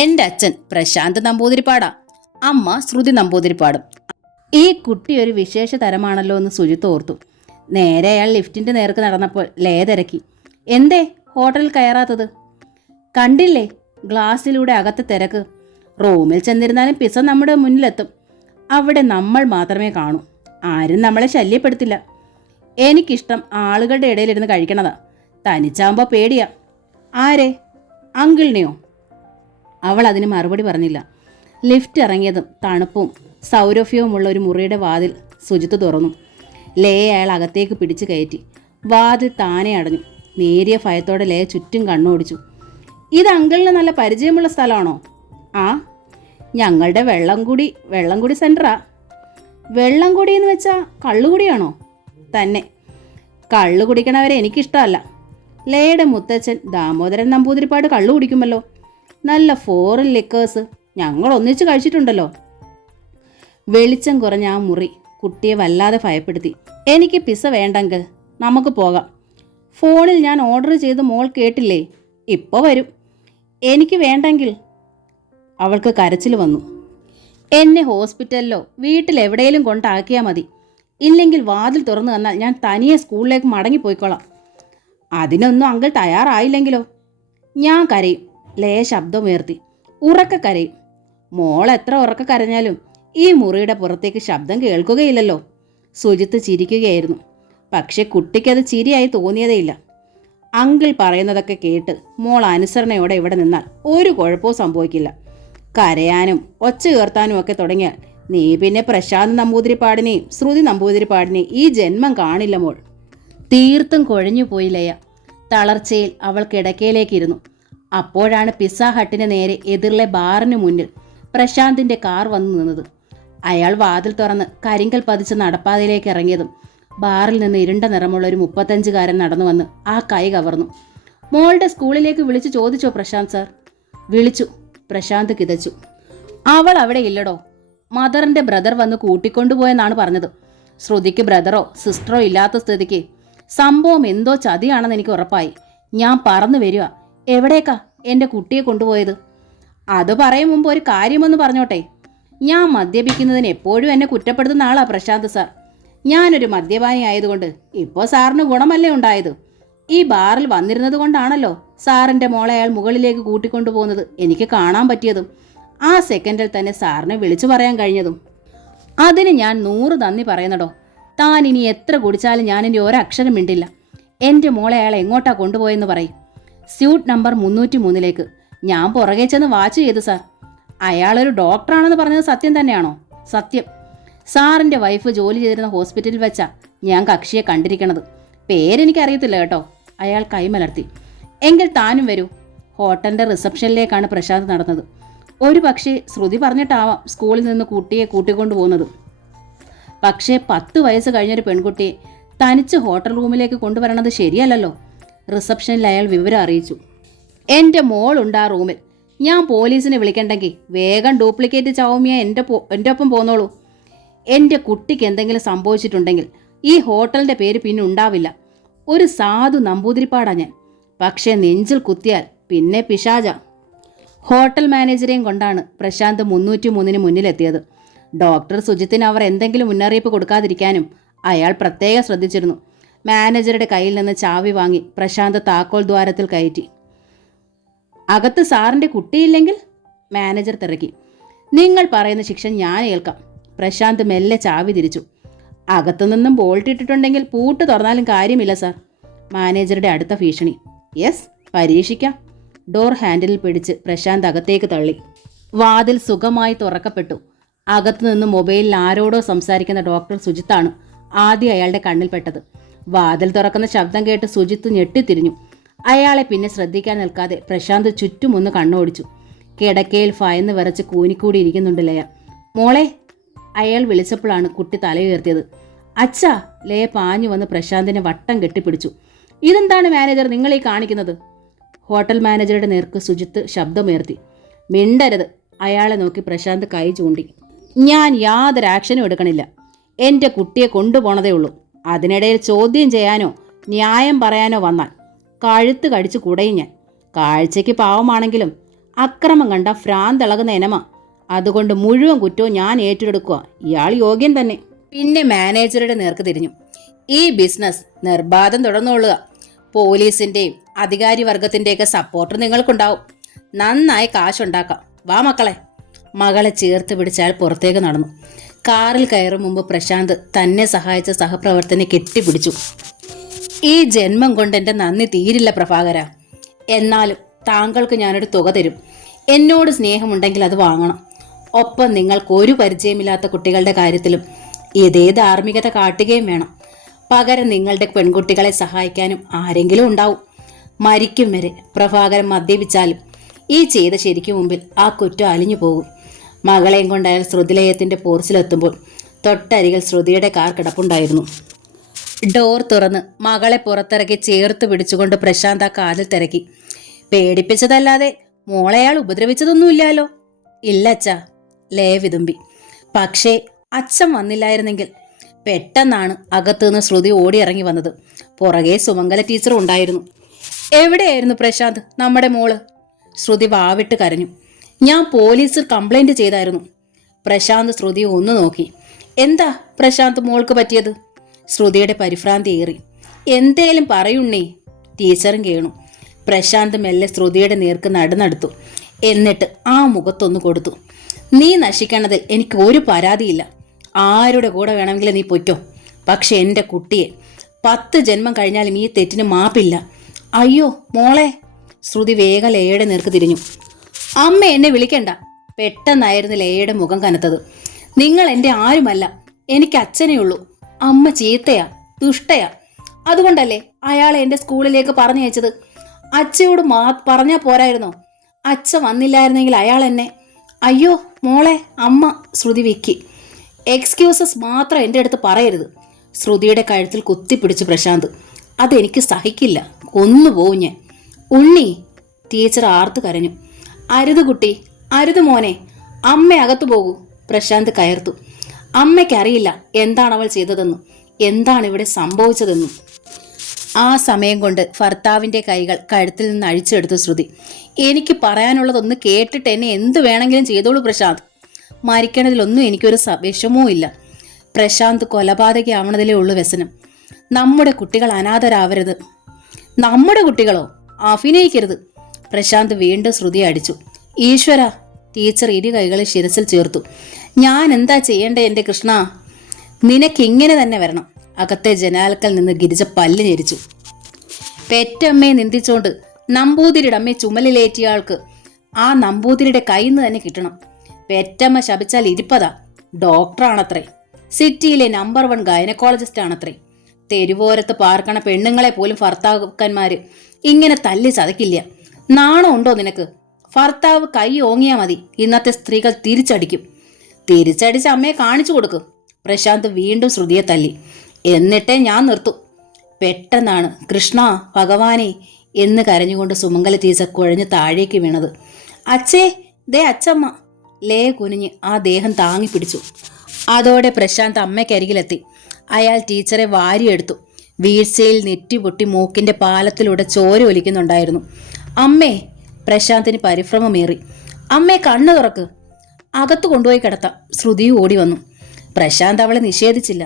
എൻ്റെ അച്ഛൻ പ്രശാന്ത് നമ്പൂതിരിപ്പാടാ, അമ്മ ശ്രുതി നമ്പൂതിരിപ്പാടും. ഈ കുട്ടി ഒരു വിശേഷ തരമാണല്ലോ എന്ന് സുജിത്ത് ഓർത്തു. നേരെ അയാൾ ലിഫ്റ്റിന്റെ നേർക്ക് നടന്നപ്പോൾ ലേ തിരക്കി. എന്തേ ഹോട്ടലിൽ കയറാത്തത്? കണ്ടില്ലേ ഗ്ലാസ്സിലൂടെ അകത്തെ തിരക്ക്. റൂമിൽ ചെന്നിരുന്നാലും പിസ നമ്മുടെ മുന്നിലെത്തും. അവിടെ നമ്മൾ മാത്രമേ കാണൂ. ആരും നമ്മളെ ശല്യപ്പെടുത്തില്ല. എനിക്കിഷ്ടം ആളുകളുടെ ഇടയിലിരുന്ന് കഴിക്കണതാ. തനിച്ചാകുമ്പോൾ പേടിയാ. ആരെ? അങ്കിളിനെയോ? അവൾ അതിന് മറുപടി പറഞ്ഞില്ല. ലിഫ്റ്റ് ഇറങ്ങിയതും തണുപ്പും സൗരഭ്യവുമുള്ള ഒരു മുറിയുടെ വാതിൽ സുജിത്ത് തുറന്നു. ലേ അയാൾ അകത്തേക്ക് പിടിച്ചു കയറ്റി. വാതിൽ താനെ അടഞ്ഞു. നേരിയ ഭയത്തോടെ ലേ ചുറ്റും കണ്ണോടിച്ചു. ഇത് അങ്കിളിന് നല്ല പരിചയമുള്ള സ്ഥലമാണോ? ആ, ഞങ്ങളുടെ വെള്ളംകുടി സെൻറ്ററാ. വെള്ളംകുടി എന്ന് വെച്ചാൽ കള്ളുകുടിയാണോ? തന്നെ. കള്ളു കുടിക്കണവരെ എനിക്കിഷ്ടമല്ല. ലേയുടെ മുത്തച്ഛൻ ദാമോദരൻ നമ്പൂതിരിപ്പാട് കള്ളു കുടിക്കുമല്ലോ. നല്ല ഫോറിൻ ലിക്കേഴ്സ് ഞങ്ങൾ ഒന്നിച്ച് കഴിച്ചിട്ടുണ്ടല്ലോ. വെളിച്ചം കുറഞ്ഞ ആ മുറി കുട്ടിയെ വല്ലാതെ ഭയപ്പെടുത്തി. എനിക്ക് പിസ വേണ്ടെങ്കിൽ നമുക്ക് പോകാം. ഫോണിൽ ഞാൻ ഓർഡർ ചെയ്ത് മോൾ കേട്ടില്ലേ? ഇപ്പോൾ വരും. എനിക്ക് വേണ്ടെങ്കിൽ. അവൾക്ക് കരച്ചിൽ വന്നു. എന്നെ ഹോസ്പിറ്റലിലോ വീട്ടിലെവിടെയെങ്കിലും കൊണ്ടാക്കിയാൽ മതി. ഇല്ലെങ്കിൽ വാതിൽ തുറന്നു തന്നാൽ ഞാൻ തനിയെ സ്കൂളിലേക്ക് മടങ്ങിപ്പോയിക്കോളാം. അതിനൊന്നും അങ്കിൾ തയ്യാറായില്ലെങ്കിലോ? ഞാൻ കരയും. ലേ ശബ്ദമുയർത്തി. ഉറക്ക കരയും. മോൾ എത്ര ഉറക്ക കരഞ്ഞാലും ഈ മുറിയുടെ പുറത്തേക്ക് ശബ്ദം കേൾക്കുകയില്ലല്ലോ. സുജിത്ത് ചിരിക്കുകയായിരുന്നു. പക്ഷെ കുട്ടിക്കത് ചിരിയായി തോന്നിയതേയില്ല. അങ്കിൾ പറയുന്നതൊക്കെ കേട്ട് മോൾ അനുസരണയോടെ ഇവിടെ നിന്നാൽ ഒരു കുഴപ്പവും സംഭവിക്കില്ല. കരയാനും ഒച്ച ഉയർത്താനും ഒക്കെ തുടങ്ങിയാൽ നീ പിന്നെ പ്രശാന്ത് നമ്പൂതിരിപ്പാടിനെയും ശ്രുതി നമ്പൂതിരിപ്പാടിനെയും ഈ ജന്മം കാണില്ല മോൾ. തീർത്തും കുഴഞ്ഞു പോയി ലയ. തളർച്ചയിൽ അവൾ കിടക്കയിലേക്കിരുന്നു. അപ്പോഴാണ് പിസ്സ ഹട്ടിന് നേരെ എതിരിലെ ബാറിന് മുന്നിൽ പ്രശാന്തിന്റെ കാർ വന്നു നിന്നത്. അയാൾ വാതിൽ തുറന്ന് കരിങ്കൽ പതിച്ച് നടപ്പാതയിലേക്ക് ഇറങ്ങിയതും ബാറിൽ നിന്ന് ഇരുണ്ട നിറമുള്ള ഒരു 35-കാരൻ നടന്നു വന്ന് ആ കൈ കവർന്നു. മോളുടെ സ്കൂളിലേക്ക് വിളിച്ചു ചോദിച്ചോ പ്രശാന്ത് സാർ? വിളിച്ചു. പ്രശാന്ത് കിതച്ചു. അവൾ അവിടെ ഇല്ലടോ. മദറിന്റെ ബ്രദർ വന്ന് കൂട്ടിക്കൊണ്ടുപോയെന്നാണ് പറഞ്ഞത്. ശ്രുതിക്ക് ബ്രദറോ സിസ്റ്ററോ ഇല്ലാത്ത സ്ഥിതിക്ക് സംഭവം എന്തോ ചതിയാണെന്ന് എനിക്ക് ഉറപ്പായി. ഞാൻ പറന്നു വരിക. എവിടേക്കാ എൻ്റെ കുട്ടിയെ കൊണ്ടുപോയത്? അത് പറയും മുമ്പ് ഒരു കാര്യമൊന്ന് പറഞ്ഞോട്ടെ. ഞാൻ മദ്യപിക്കുന്നതിന് എപ്പോഴും എന്നെ കുറ്റപ്പെടുത്തുന്ന ആളാ പ്രശാന്ത് സാർ. ഞാനൊരു മദ്യപാനി ആയതുകൊണ്ട് ഇപ്പോൾ സാറിന് ഗുണമല്ലേ ഉണ്ടായത്? ഈ ബാറിൽ വന്നിരുന്നത് കൊണ്ടാണല്ലോ സാറിൻ്റെ മോളെ അയാൾ മുകളിലേക്ക് കൂട്ടിക്കൊണ്ടുപോകുന്നത് എനിക്ക് കാണാൻ പറ്റിയതും ആ സെക്കൻഡിൽ തന്നെ സാറിനെ വിളിച്ചു പറയാൻ കഴിഞ്ഞതും. അതിന് ഞാൻ 100 നന്ദി പറയുന്നടോ. താൻ ഇനി എത്ര കുടിച്ചാലും ഞാൻ എൻ്റെ ഒരക്ഷരം മിണ്ടില്ല. എൻ്റെ മോളെ അയാൾ എങ്ങോട്ടാ കൊണ്ടുപോയെന്ന് പറയും. സ്യൂട്ട് നമ്പർ 303ലേക്ക്. ഞാൻ പുറകെ ചെന്ന് വാച്ച് ചെയ്തു സാർ. അയാളൊരു ഡോക്ടറാണെന്ന് പറഞ്ഞത് സത്യം തന്നെയാണോ? സത്യം. സാറിൻ്റെ വൈഫ് ജോലി ചെയ്തിരുന്ന ഹോസ്പിറ്റലിൽ വെച്ചാ ഞാൻ കക്ഷിയെ കണ്ടിരിക്കണത്. പേരെനിക്കറിയത്തില്ല കേട്ടോ. അയാൾ കൈമലർത്തി. എങ്കിൽ താനും വരൂ. ഹോട്ടലിൻ്റെ റിസപ്ഷനിലേക്കാണ് പ്രശാന്ത് നടന്നത്. ഒരു പക്ഷേ ശ്രുതി പറഞ്ഞിട്ടാവാം സ്കൂളിൽ നിന്ന് കുട്ടിയെ കൂട്ടിക്കൊണ്ടു പോകുന്നത്. പക്ഷേ 10 വയസ്സ് കഴിഞ്ഞൊരു പെൺകുട്ടിയെ തനിച്ച് ഹോട്ടൽ റൂമിലേക്ക് കൊണ്ടുവരണത് ശരിയല്ലല്ലോ. റിസപ്ഷനിൽ അയാൾ വിവരം അറിയിച്ചു. എൻ്റെ മോളുണ്ട് ആ റൂമിൽ. ഞാൻ പോലീസിനെ വിളിക്കണ്ടെങ്കിൽ വേഗം ഡ്യൂപ്ലിക്കേറ്റ് ചൗമിയ എൻ്റെ ഒപ്പം പോന്നോളൂ. എൻ്റെ കുട്ടിക്ക് എന്തെങ്കിലും സംഭവിച്ചിട്ടുണ്ടെങ്കിൽ ഈ ഹോട്ടലിൻ്റെ പേര് പിന്നെ ഉണ്ടാവില്ല. ഒരു സാധു നമ്പൂതിരിപ്പാടാ ഞാൻ. പക്ഷേ നെഞ്ചിൽ കുത്തിയാൽ പിന്നെ പിശാച. ഹോട്ടൽ മാനേജരെയും കൊണ്ടാണ് പ്രശാന്ത് 303 മുന്നിലെത്തിയത്. ഡോക്ടർ സുജിത്തിന് അവർ എന്തെങ്കിലും മുന്നറിയിപ്പ് കൊടുക്കാതിരിക്കാനും അയാൾ പ്രത്യേകം ശ്രദ്ധിച്ചിരുന്നു. മാനേജറുടെ കയ്യിൽ നിന്ന് ചാവി വാങ്ങി പ്രശാന്ത് താക്കോൽ ദ്വാരത്തിൽ കയറ്റി. അകത്ത് സാറിൻ്റെ കുട്ടിയില്ലെങ്കിൽ? മാനേജർ തിരക്കി. നിങ്ങൾ പറയുന്ന ശിക്ഷ ഞാൻ ഏൽക്കാം. പ്രശാന്ത് മെല്ലെ ചാവി തിരിച്ചു. അകത്തുനിന്നും ബോൾട്ട് ഇട്ടിട്ടുണ്ടെങ്കിൽ പൂട്ട് തുറന്നാലും കാര്യമില്ല സാർ. മാനേജറുടെ അടുത്ത ഭീഷണി. യെസ്, പരീക്ഷിക്കാം. ഡോർ ഹാൻഡിലിൽ പിടിച്ച് പ്രശാന്ത് അകത്തേക്ക് തള്ളി. വാതിൽ സുഖമായി തുറക്കപ്പെട്ടു. അകത്തുനിന്ന് മൊബൈലിൽ ആരോടോ സംസാരിക്കുന്ന ഡോക്ടർ സുജിത്താണ് ആദ്യം അയാളുടെ കണ്ണിൽപ്പെട്ടത്. വാതിൽ തുറക്കുന്ന ശബ്ദം കേട്ട് സുജിത്ത് ഞെട്ടിത്തിരിഞ്ഞു. അയാളെ പിന്നെ ശ്രദ്ധിക്കാൻ നിൽക്കാതെ പ്രശാന്ത് ചുറ്റുമൊന്ന് കണ്ണോടിച്ചു. കിടക്കയിൽ ഭയന്ന് വിറച്ച് കൂനിക്കൂടി ഇരിക്കുന്നുണ്ട് ലയ. മോളെ, അയാൾ വിളിച്ചപ്പോഴാണ് കുട്ടി തലയുയർത്തിയത്. അച്ഛാ! ലയ പാഞ്ഞു വന്ന് പ്രശാന്തിനെ വട്ടം കെട്ടിപ്പിടിച്ചു. ഇതെന്താണ് മാനേജർ നിങ്ങൾ ഈ കാണിക്കുന്നത്? ഹോട്ടൽ മാനേജറുടെ നേർക്ക് സുജിത്ത് ശബ്ദമുയർത്തി. മിണ്ടരുത്. അയാളെ നോക്കി പ്രശാന്ത് കൈ ചൂണ്ടി. ഞാൻ യാതൊരു ആക്ഷനും എടുക്കണില്ല. എൻ്റെ കുട്ടിയെ കൊണ്ടുപോണതേ ഉള്ളൂ. അതിനിടയിൽ ചോദ്യം ചെയ്യാനോ ന്യായം പറയാനോ വന്നാൽ കഴുത്ത് കടിച്ചു കുടയും ഞാൻ. കാഴ്ചയ്ക്ക് പാവമാണെങ്കിലും അക്രമം കണ്ട ഭ്രാന്തിളകുന്ന ഇനമാ. അതുകൊണ്ട് മുഴുവൻ കുറ്റവും ഞാൻ ഏറ്റെടുക്കുക. ഇയാൾ യോഗ്യൻ തന്നെ. പിന്നെ മാനേജറുടെ നേർക്ക് തിരിഞ്ഞു. ഈ ബിസിനസ് നിർബാധം തുടർന്നുകൊള്ളുക. പോലീസിൻ്റെയും അധികാരി വർഗത്തിൻ്റെയൊക്കെ സപ്പോർട്ട് നിങ്ങൾക്കുണ്ടാവും. നന്നായി കാശുണ്ടാക്കാം. വാ മക്കളെ. മകളെ ചേർത്ത് പിടിച്ചാൽ പുറത്തേക്ക് നടന്നു. കാറിൽ കയറും മുമ്പ് പ്രശാന്ത് തന്നെ സഹായിച്ച സഹപ്രവർത്തനെ കെട്ടിപ്പിടിച്ചു. ഈ ജന്മം കൊണ്ട് എൻ്റെ നന്ദി തീരില്ല പ്രഭാകര. എന്നാലും താങ്കൾക്ക് ഞാനൊരു തുക തരും. എന്നോട് സ്നേഹമുണ്ടെങ്കിൽ അത് വാങ്ങണം. ഒപ്പം നിങ്ങൾക്ക് ഒരു പരിചയമില്ലാത്ത കുട്ടികളുടെ കാര്യത്തിലും ഇതേ ധാർമ്മികത കാട്ടുകയും വേണം. പകരം നിങ്ങളുടെ പെൺകുട്ടികളെ സഹായിക്കാനും ആരെങ്കിലും ഉണ്ടാവും. മരിക്കും വരെ പ്രഭാകരൻ മദ്യപിച്ചാലും ഈ ചെയ്ത ശരിക്കും മുമ്പിൽ ആ കുറ്റം അലിഞ്ഞു പോകും. മകളെയും കൊണ്ട് അയാൾ ശ്രുതിലയത്തിൻ്റെ പോർച്ചിലെത്തുമ്പോൾ തൊട്ടരികിൽ ശ്രുതിയുടെ കാർ കിടപ്പുണ്ടായിരുന്നു. ഡോർ തുറന്ന് മകളെ പുറത്തിറക്കി ചേർത്ത് പിടിച്ചുകൊണ്ട് പ്രശാന്ത് ആ കാതിൽ തിരക്കി. പേടിപ്പിച്ചതല്ലാതെ മോളെ അയാൾ ഉപദ്രവിച്ചതൊന്നുമില്ലല്ലോ. ഇല്ല അച്ഛാ, ലേ വിതുമ്പി. പക്ഷേ അച്ഛൻ വന്നില്ലായിരുന്നെങ്കിൽ. പെട്ടെന്നാണ് അകത്തുനിന്ന് ശ്രുതി ഓടിയിറങ്ങി വന്നത്. പുറകെ സുമംഗല ടീച്ചറും ഉണ്ടായിരുന്നു. എവിടെയായിരുന്നു പ്രശാന്ത്, നമ്മുടെ മോള്? ശ്രുതി വാവിട്ട് കരഞ്ഞു. ഞാൻ പോലീസിൽ കംപ്ലൈന്റ് ചെയ്തായിരുന്നു. പ്രശാന്ത് ശ്രുതിയെ ഒന്ന് നോക്കി. എന്താ പ്രശാന്ത് മോൾക്ക് പറ്റിയത്? ശ്രുതിയുടെ പരിഭ്രാന്തി ഏറി. എന്തേലും പറയുണ്ണേ. ടീച്ചറും കേണു. പ്രശാന്ത് മെല്ലെ ശ്രുതിയുടെ നേർക്ക് നടന്നെടുത്തു. എന്നിട്ട് ആ മുഖത്തൊന്നു കൊടുത്തു. നീ നശിക്കണതിൽ എനിക്ക് ഒരു പരാതിയില്ല. ആരുടെ കൂടെ വേണമെങ്കിലും നീ പൊയ്ക്കോ. പക്ഷെ എൻ്റെ കുട്ടിയെ 10 ജന്മം കഴിഞ്ഞാലും ഈ തെറ്റിന് മാപ്പില്ല. അയ്യോ മോളെ. ശ്രുതി വേഗം ലേയുടെ നേർക്ക് തിരിഞ്ഞു. അമ്മ എന്നെ വിളിക്കണ്ട. പെട്ടെന്നായിരുന്നു ലേയുടെ മുഖം കനത്തത്. നിങ്ങൾ എൻ്റെ ആരുമല്ല. എനിക്ക് അച്ഛനേ ഉള്ളൂ. അമ്മ ചീത്തയാ, ദുഷ്ടയാ. അതുകൊണ്ടല്ലേ അയാളെ എൻ്റെ സ്കൂളിലേക്ക് പറഞ്ഞയച്ചത്. അച്ഛയോട് പറഞ്ഞാൽ പോരായിരുന്നോ? അച്ഛൻ വന്നില്ലായിരുന്നെങ്കിൽ അയാൾ എന്നെ. അയ്യോ മോളെ. അമ്മ. ശ്രുതി വിക്കി. എക്സ്ക്യൂസസ് മാത്രം എൻ്റെ അടുത്ത് പറയരുത്. ശ്രുതിയുടെ കഴുത്തിൽ കുത്തിപ്പിടിച്ചു പ്രശാന്ത്. അതെനിക്ക് സഹിക്കില്ല. കൊന്നുപോവും ഞാൻ. ഉണ്ണി. ടീച്ചർ ആർത്തു കരഞ്ഞു. അരുത് കുട്ടി, അരുത് മോനെ. അമ്മ അകത്തു പോകൂ. പ്രശാന്ത് കയർത്തു. അമ്മയ്ക്കറിയില്ല എന്താണ് അവൾ ചെയ്തതെന്നും എന്താണ് ഇവിടെ സംഭവിച്ചതെന്നും. ആ സമയം കൊണ്ട് ഭർത്താവിൻ്റെ കൈകൾ കഴുത്തിൽ നിന്ന് അഴിച്ചെടുത്തു ശ്രുതി. എനിക്ക് പറയാനുള്ളതൊന്ന് കേട്ടിട്ട് എന്നെ എന്ത് വേണമെങ്കിലും ചെയ്തോളൂ പ്രശാന്ത്. മരിക്കണതിലൊന്നും എനിക്കൊരു വിഷമവും ഇല്ല. പ്രശാന്ത് കൊലപാതകയാവണതിലേ ഉള്ളൂ വ്യസനം. നമ്മുടെ കുട്ടികൾ അനാഥരാവരുത്. നമ്മുടെ കുട്ടികളോ? അഭിനയിക്കരുത്. പ്രശാന്ത് വീണ്ടും ശ്രുതിയെ അടിച്ചു. ഈശ്വര. ടീച്ചർ ഇരു കൈകളെ ശിരസിൽ ചേർത്തു. ഞാൻ എന്താ ചെയ്യേണ്ടേ എൻ്റെ കൃഷ്ണ? നിനക്കിങ്ങനെ തന്നെ വരണം. അകത്തെ ജനാലക്കൽ നിന്ന് ഗിരിജ പല്ല് ഞെരിച്ചു. പെറ്റമ്മയെ നിന്ദിച്ചോണ്ട് നമ്പൂതിരിയുടെ അമ്മയെ ചുമലിലേറ്റിയ ആ നമ്പൂതിരിയുടെ കയ്യിൽ നിന്ന് തന്നെ കിട്ടണം. പെറ്റമ്മ ശപിച്ചാൽ ഇരിപ്പതാ. ഡോക്ടറാണത്രേ. സിറ്റിയിലെ നമ്പർ 1 ഗൈനക്കോളജിസ്റ്റ് ആണത്രേ. തെരുവോരത്ത് പാർക്കണ പെണ്ണുങ്ങളെ പോലും ഭർത്താക്കന്മാര് ഇങ്ങനെ തല്ലി ചതക്കില്ല. നാണം ഉണ്ടോ നിനക്ക്? ഭർത്താവ് കൈ ഓങ്ങിയാ മതി ഇന്നത്തെ സ്ത്രീകൾ തിരിച്ചടിക്കും. തിരിച്ചടിച്ച് അമ്മയെ കാണിച്ചു കൊടുക്കും. പ്രശാന്ത് വീണ്ടും ശ്രുതിയെ തല്ലി. എന്നിട്ടേ ഞാൻ നിർത്തും. പെട്ടെന്നാണ് കൃഷ്ണ ഭഗവാനെ എന്ന് കരഞ്ഞുകൊണ്ട് സുമംഗല ടീച്ചർ കുഴഞ്ഞ് താഴേക്ക് വീണത്. അച്ഛേ, ദേ അച്ഛമ്മ. ലേ കുനിഞ്ഞ് ആ ദേഹം താങ്ങി പിടിച്ചു. അതോടെ പ്രശാന്ത് അമ്മയ്ക്കരികിലെത്തി. അയാൾ ടീച്ചറെ വാരിയെടുത്തു. വീഴ്ചയിൽ നെറ്റിപൊട്ടി മൂക്കിന്റെ പാലത്തിലൂടെ ചോര ഒലിക്കുന്നുണ്ടായിരുന്നു. അമ്മേ. പ്രശാന്തിന് പരിഭ്രമമേറി. അമ്മേ, കണ്ണു തുറക്ക്. അകത്തു കൊണ്ടുപോയി കിടത്താം. ശ്രുതിയും ഓടി വന്നു. പ്രശാന്ത് അവളെ നിഷേധിച്ചില്ല.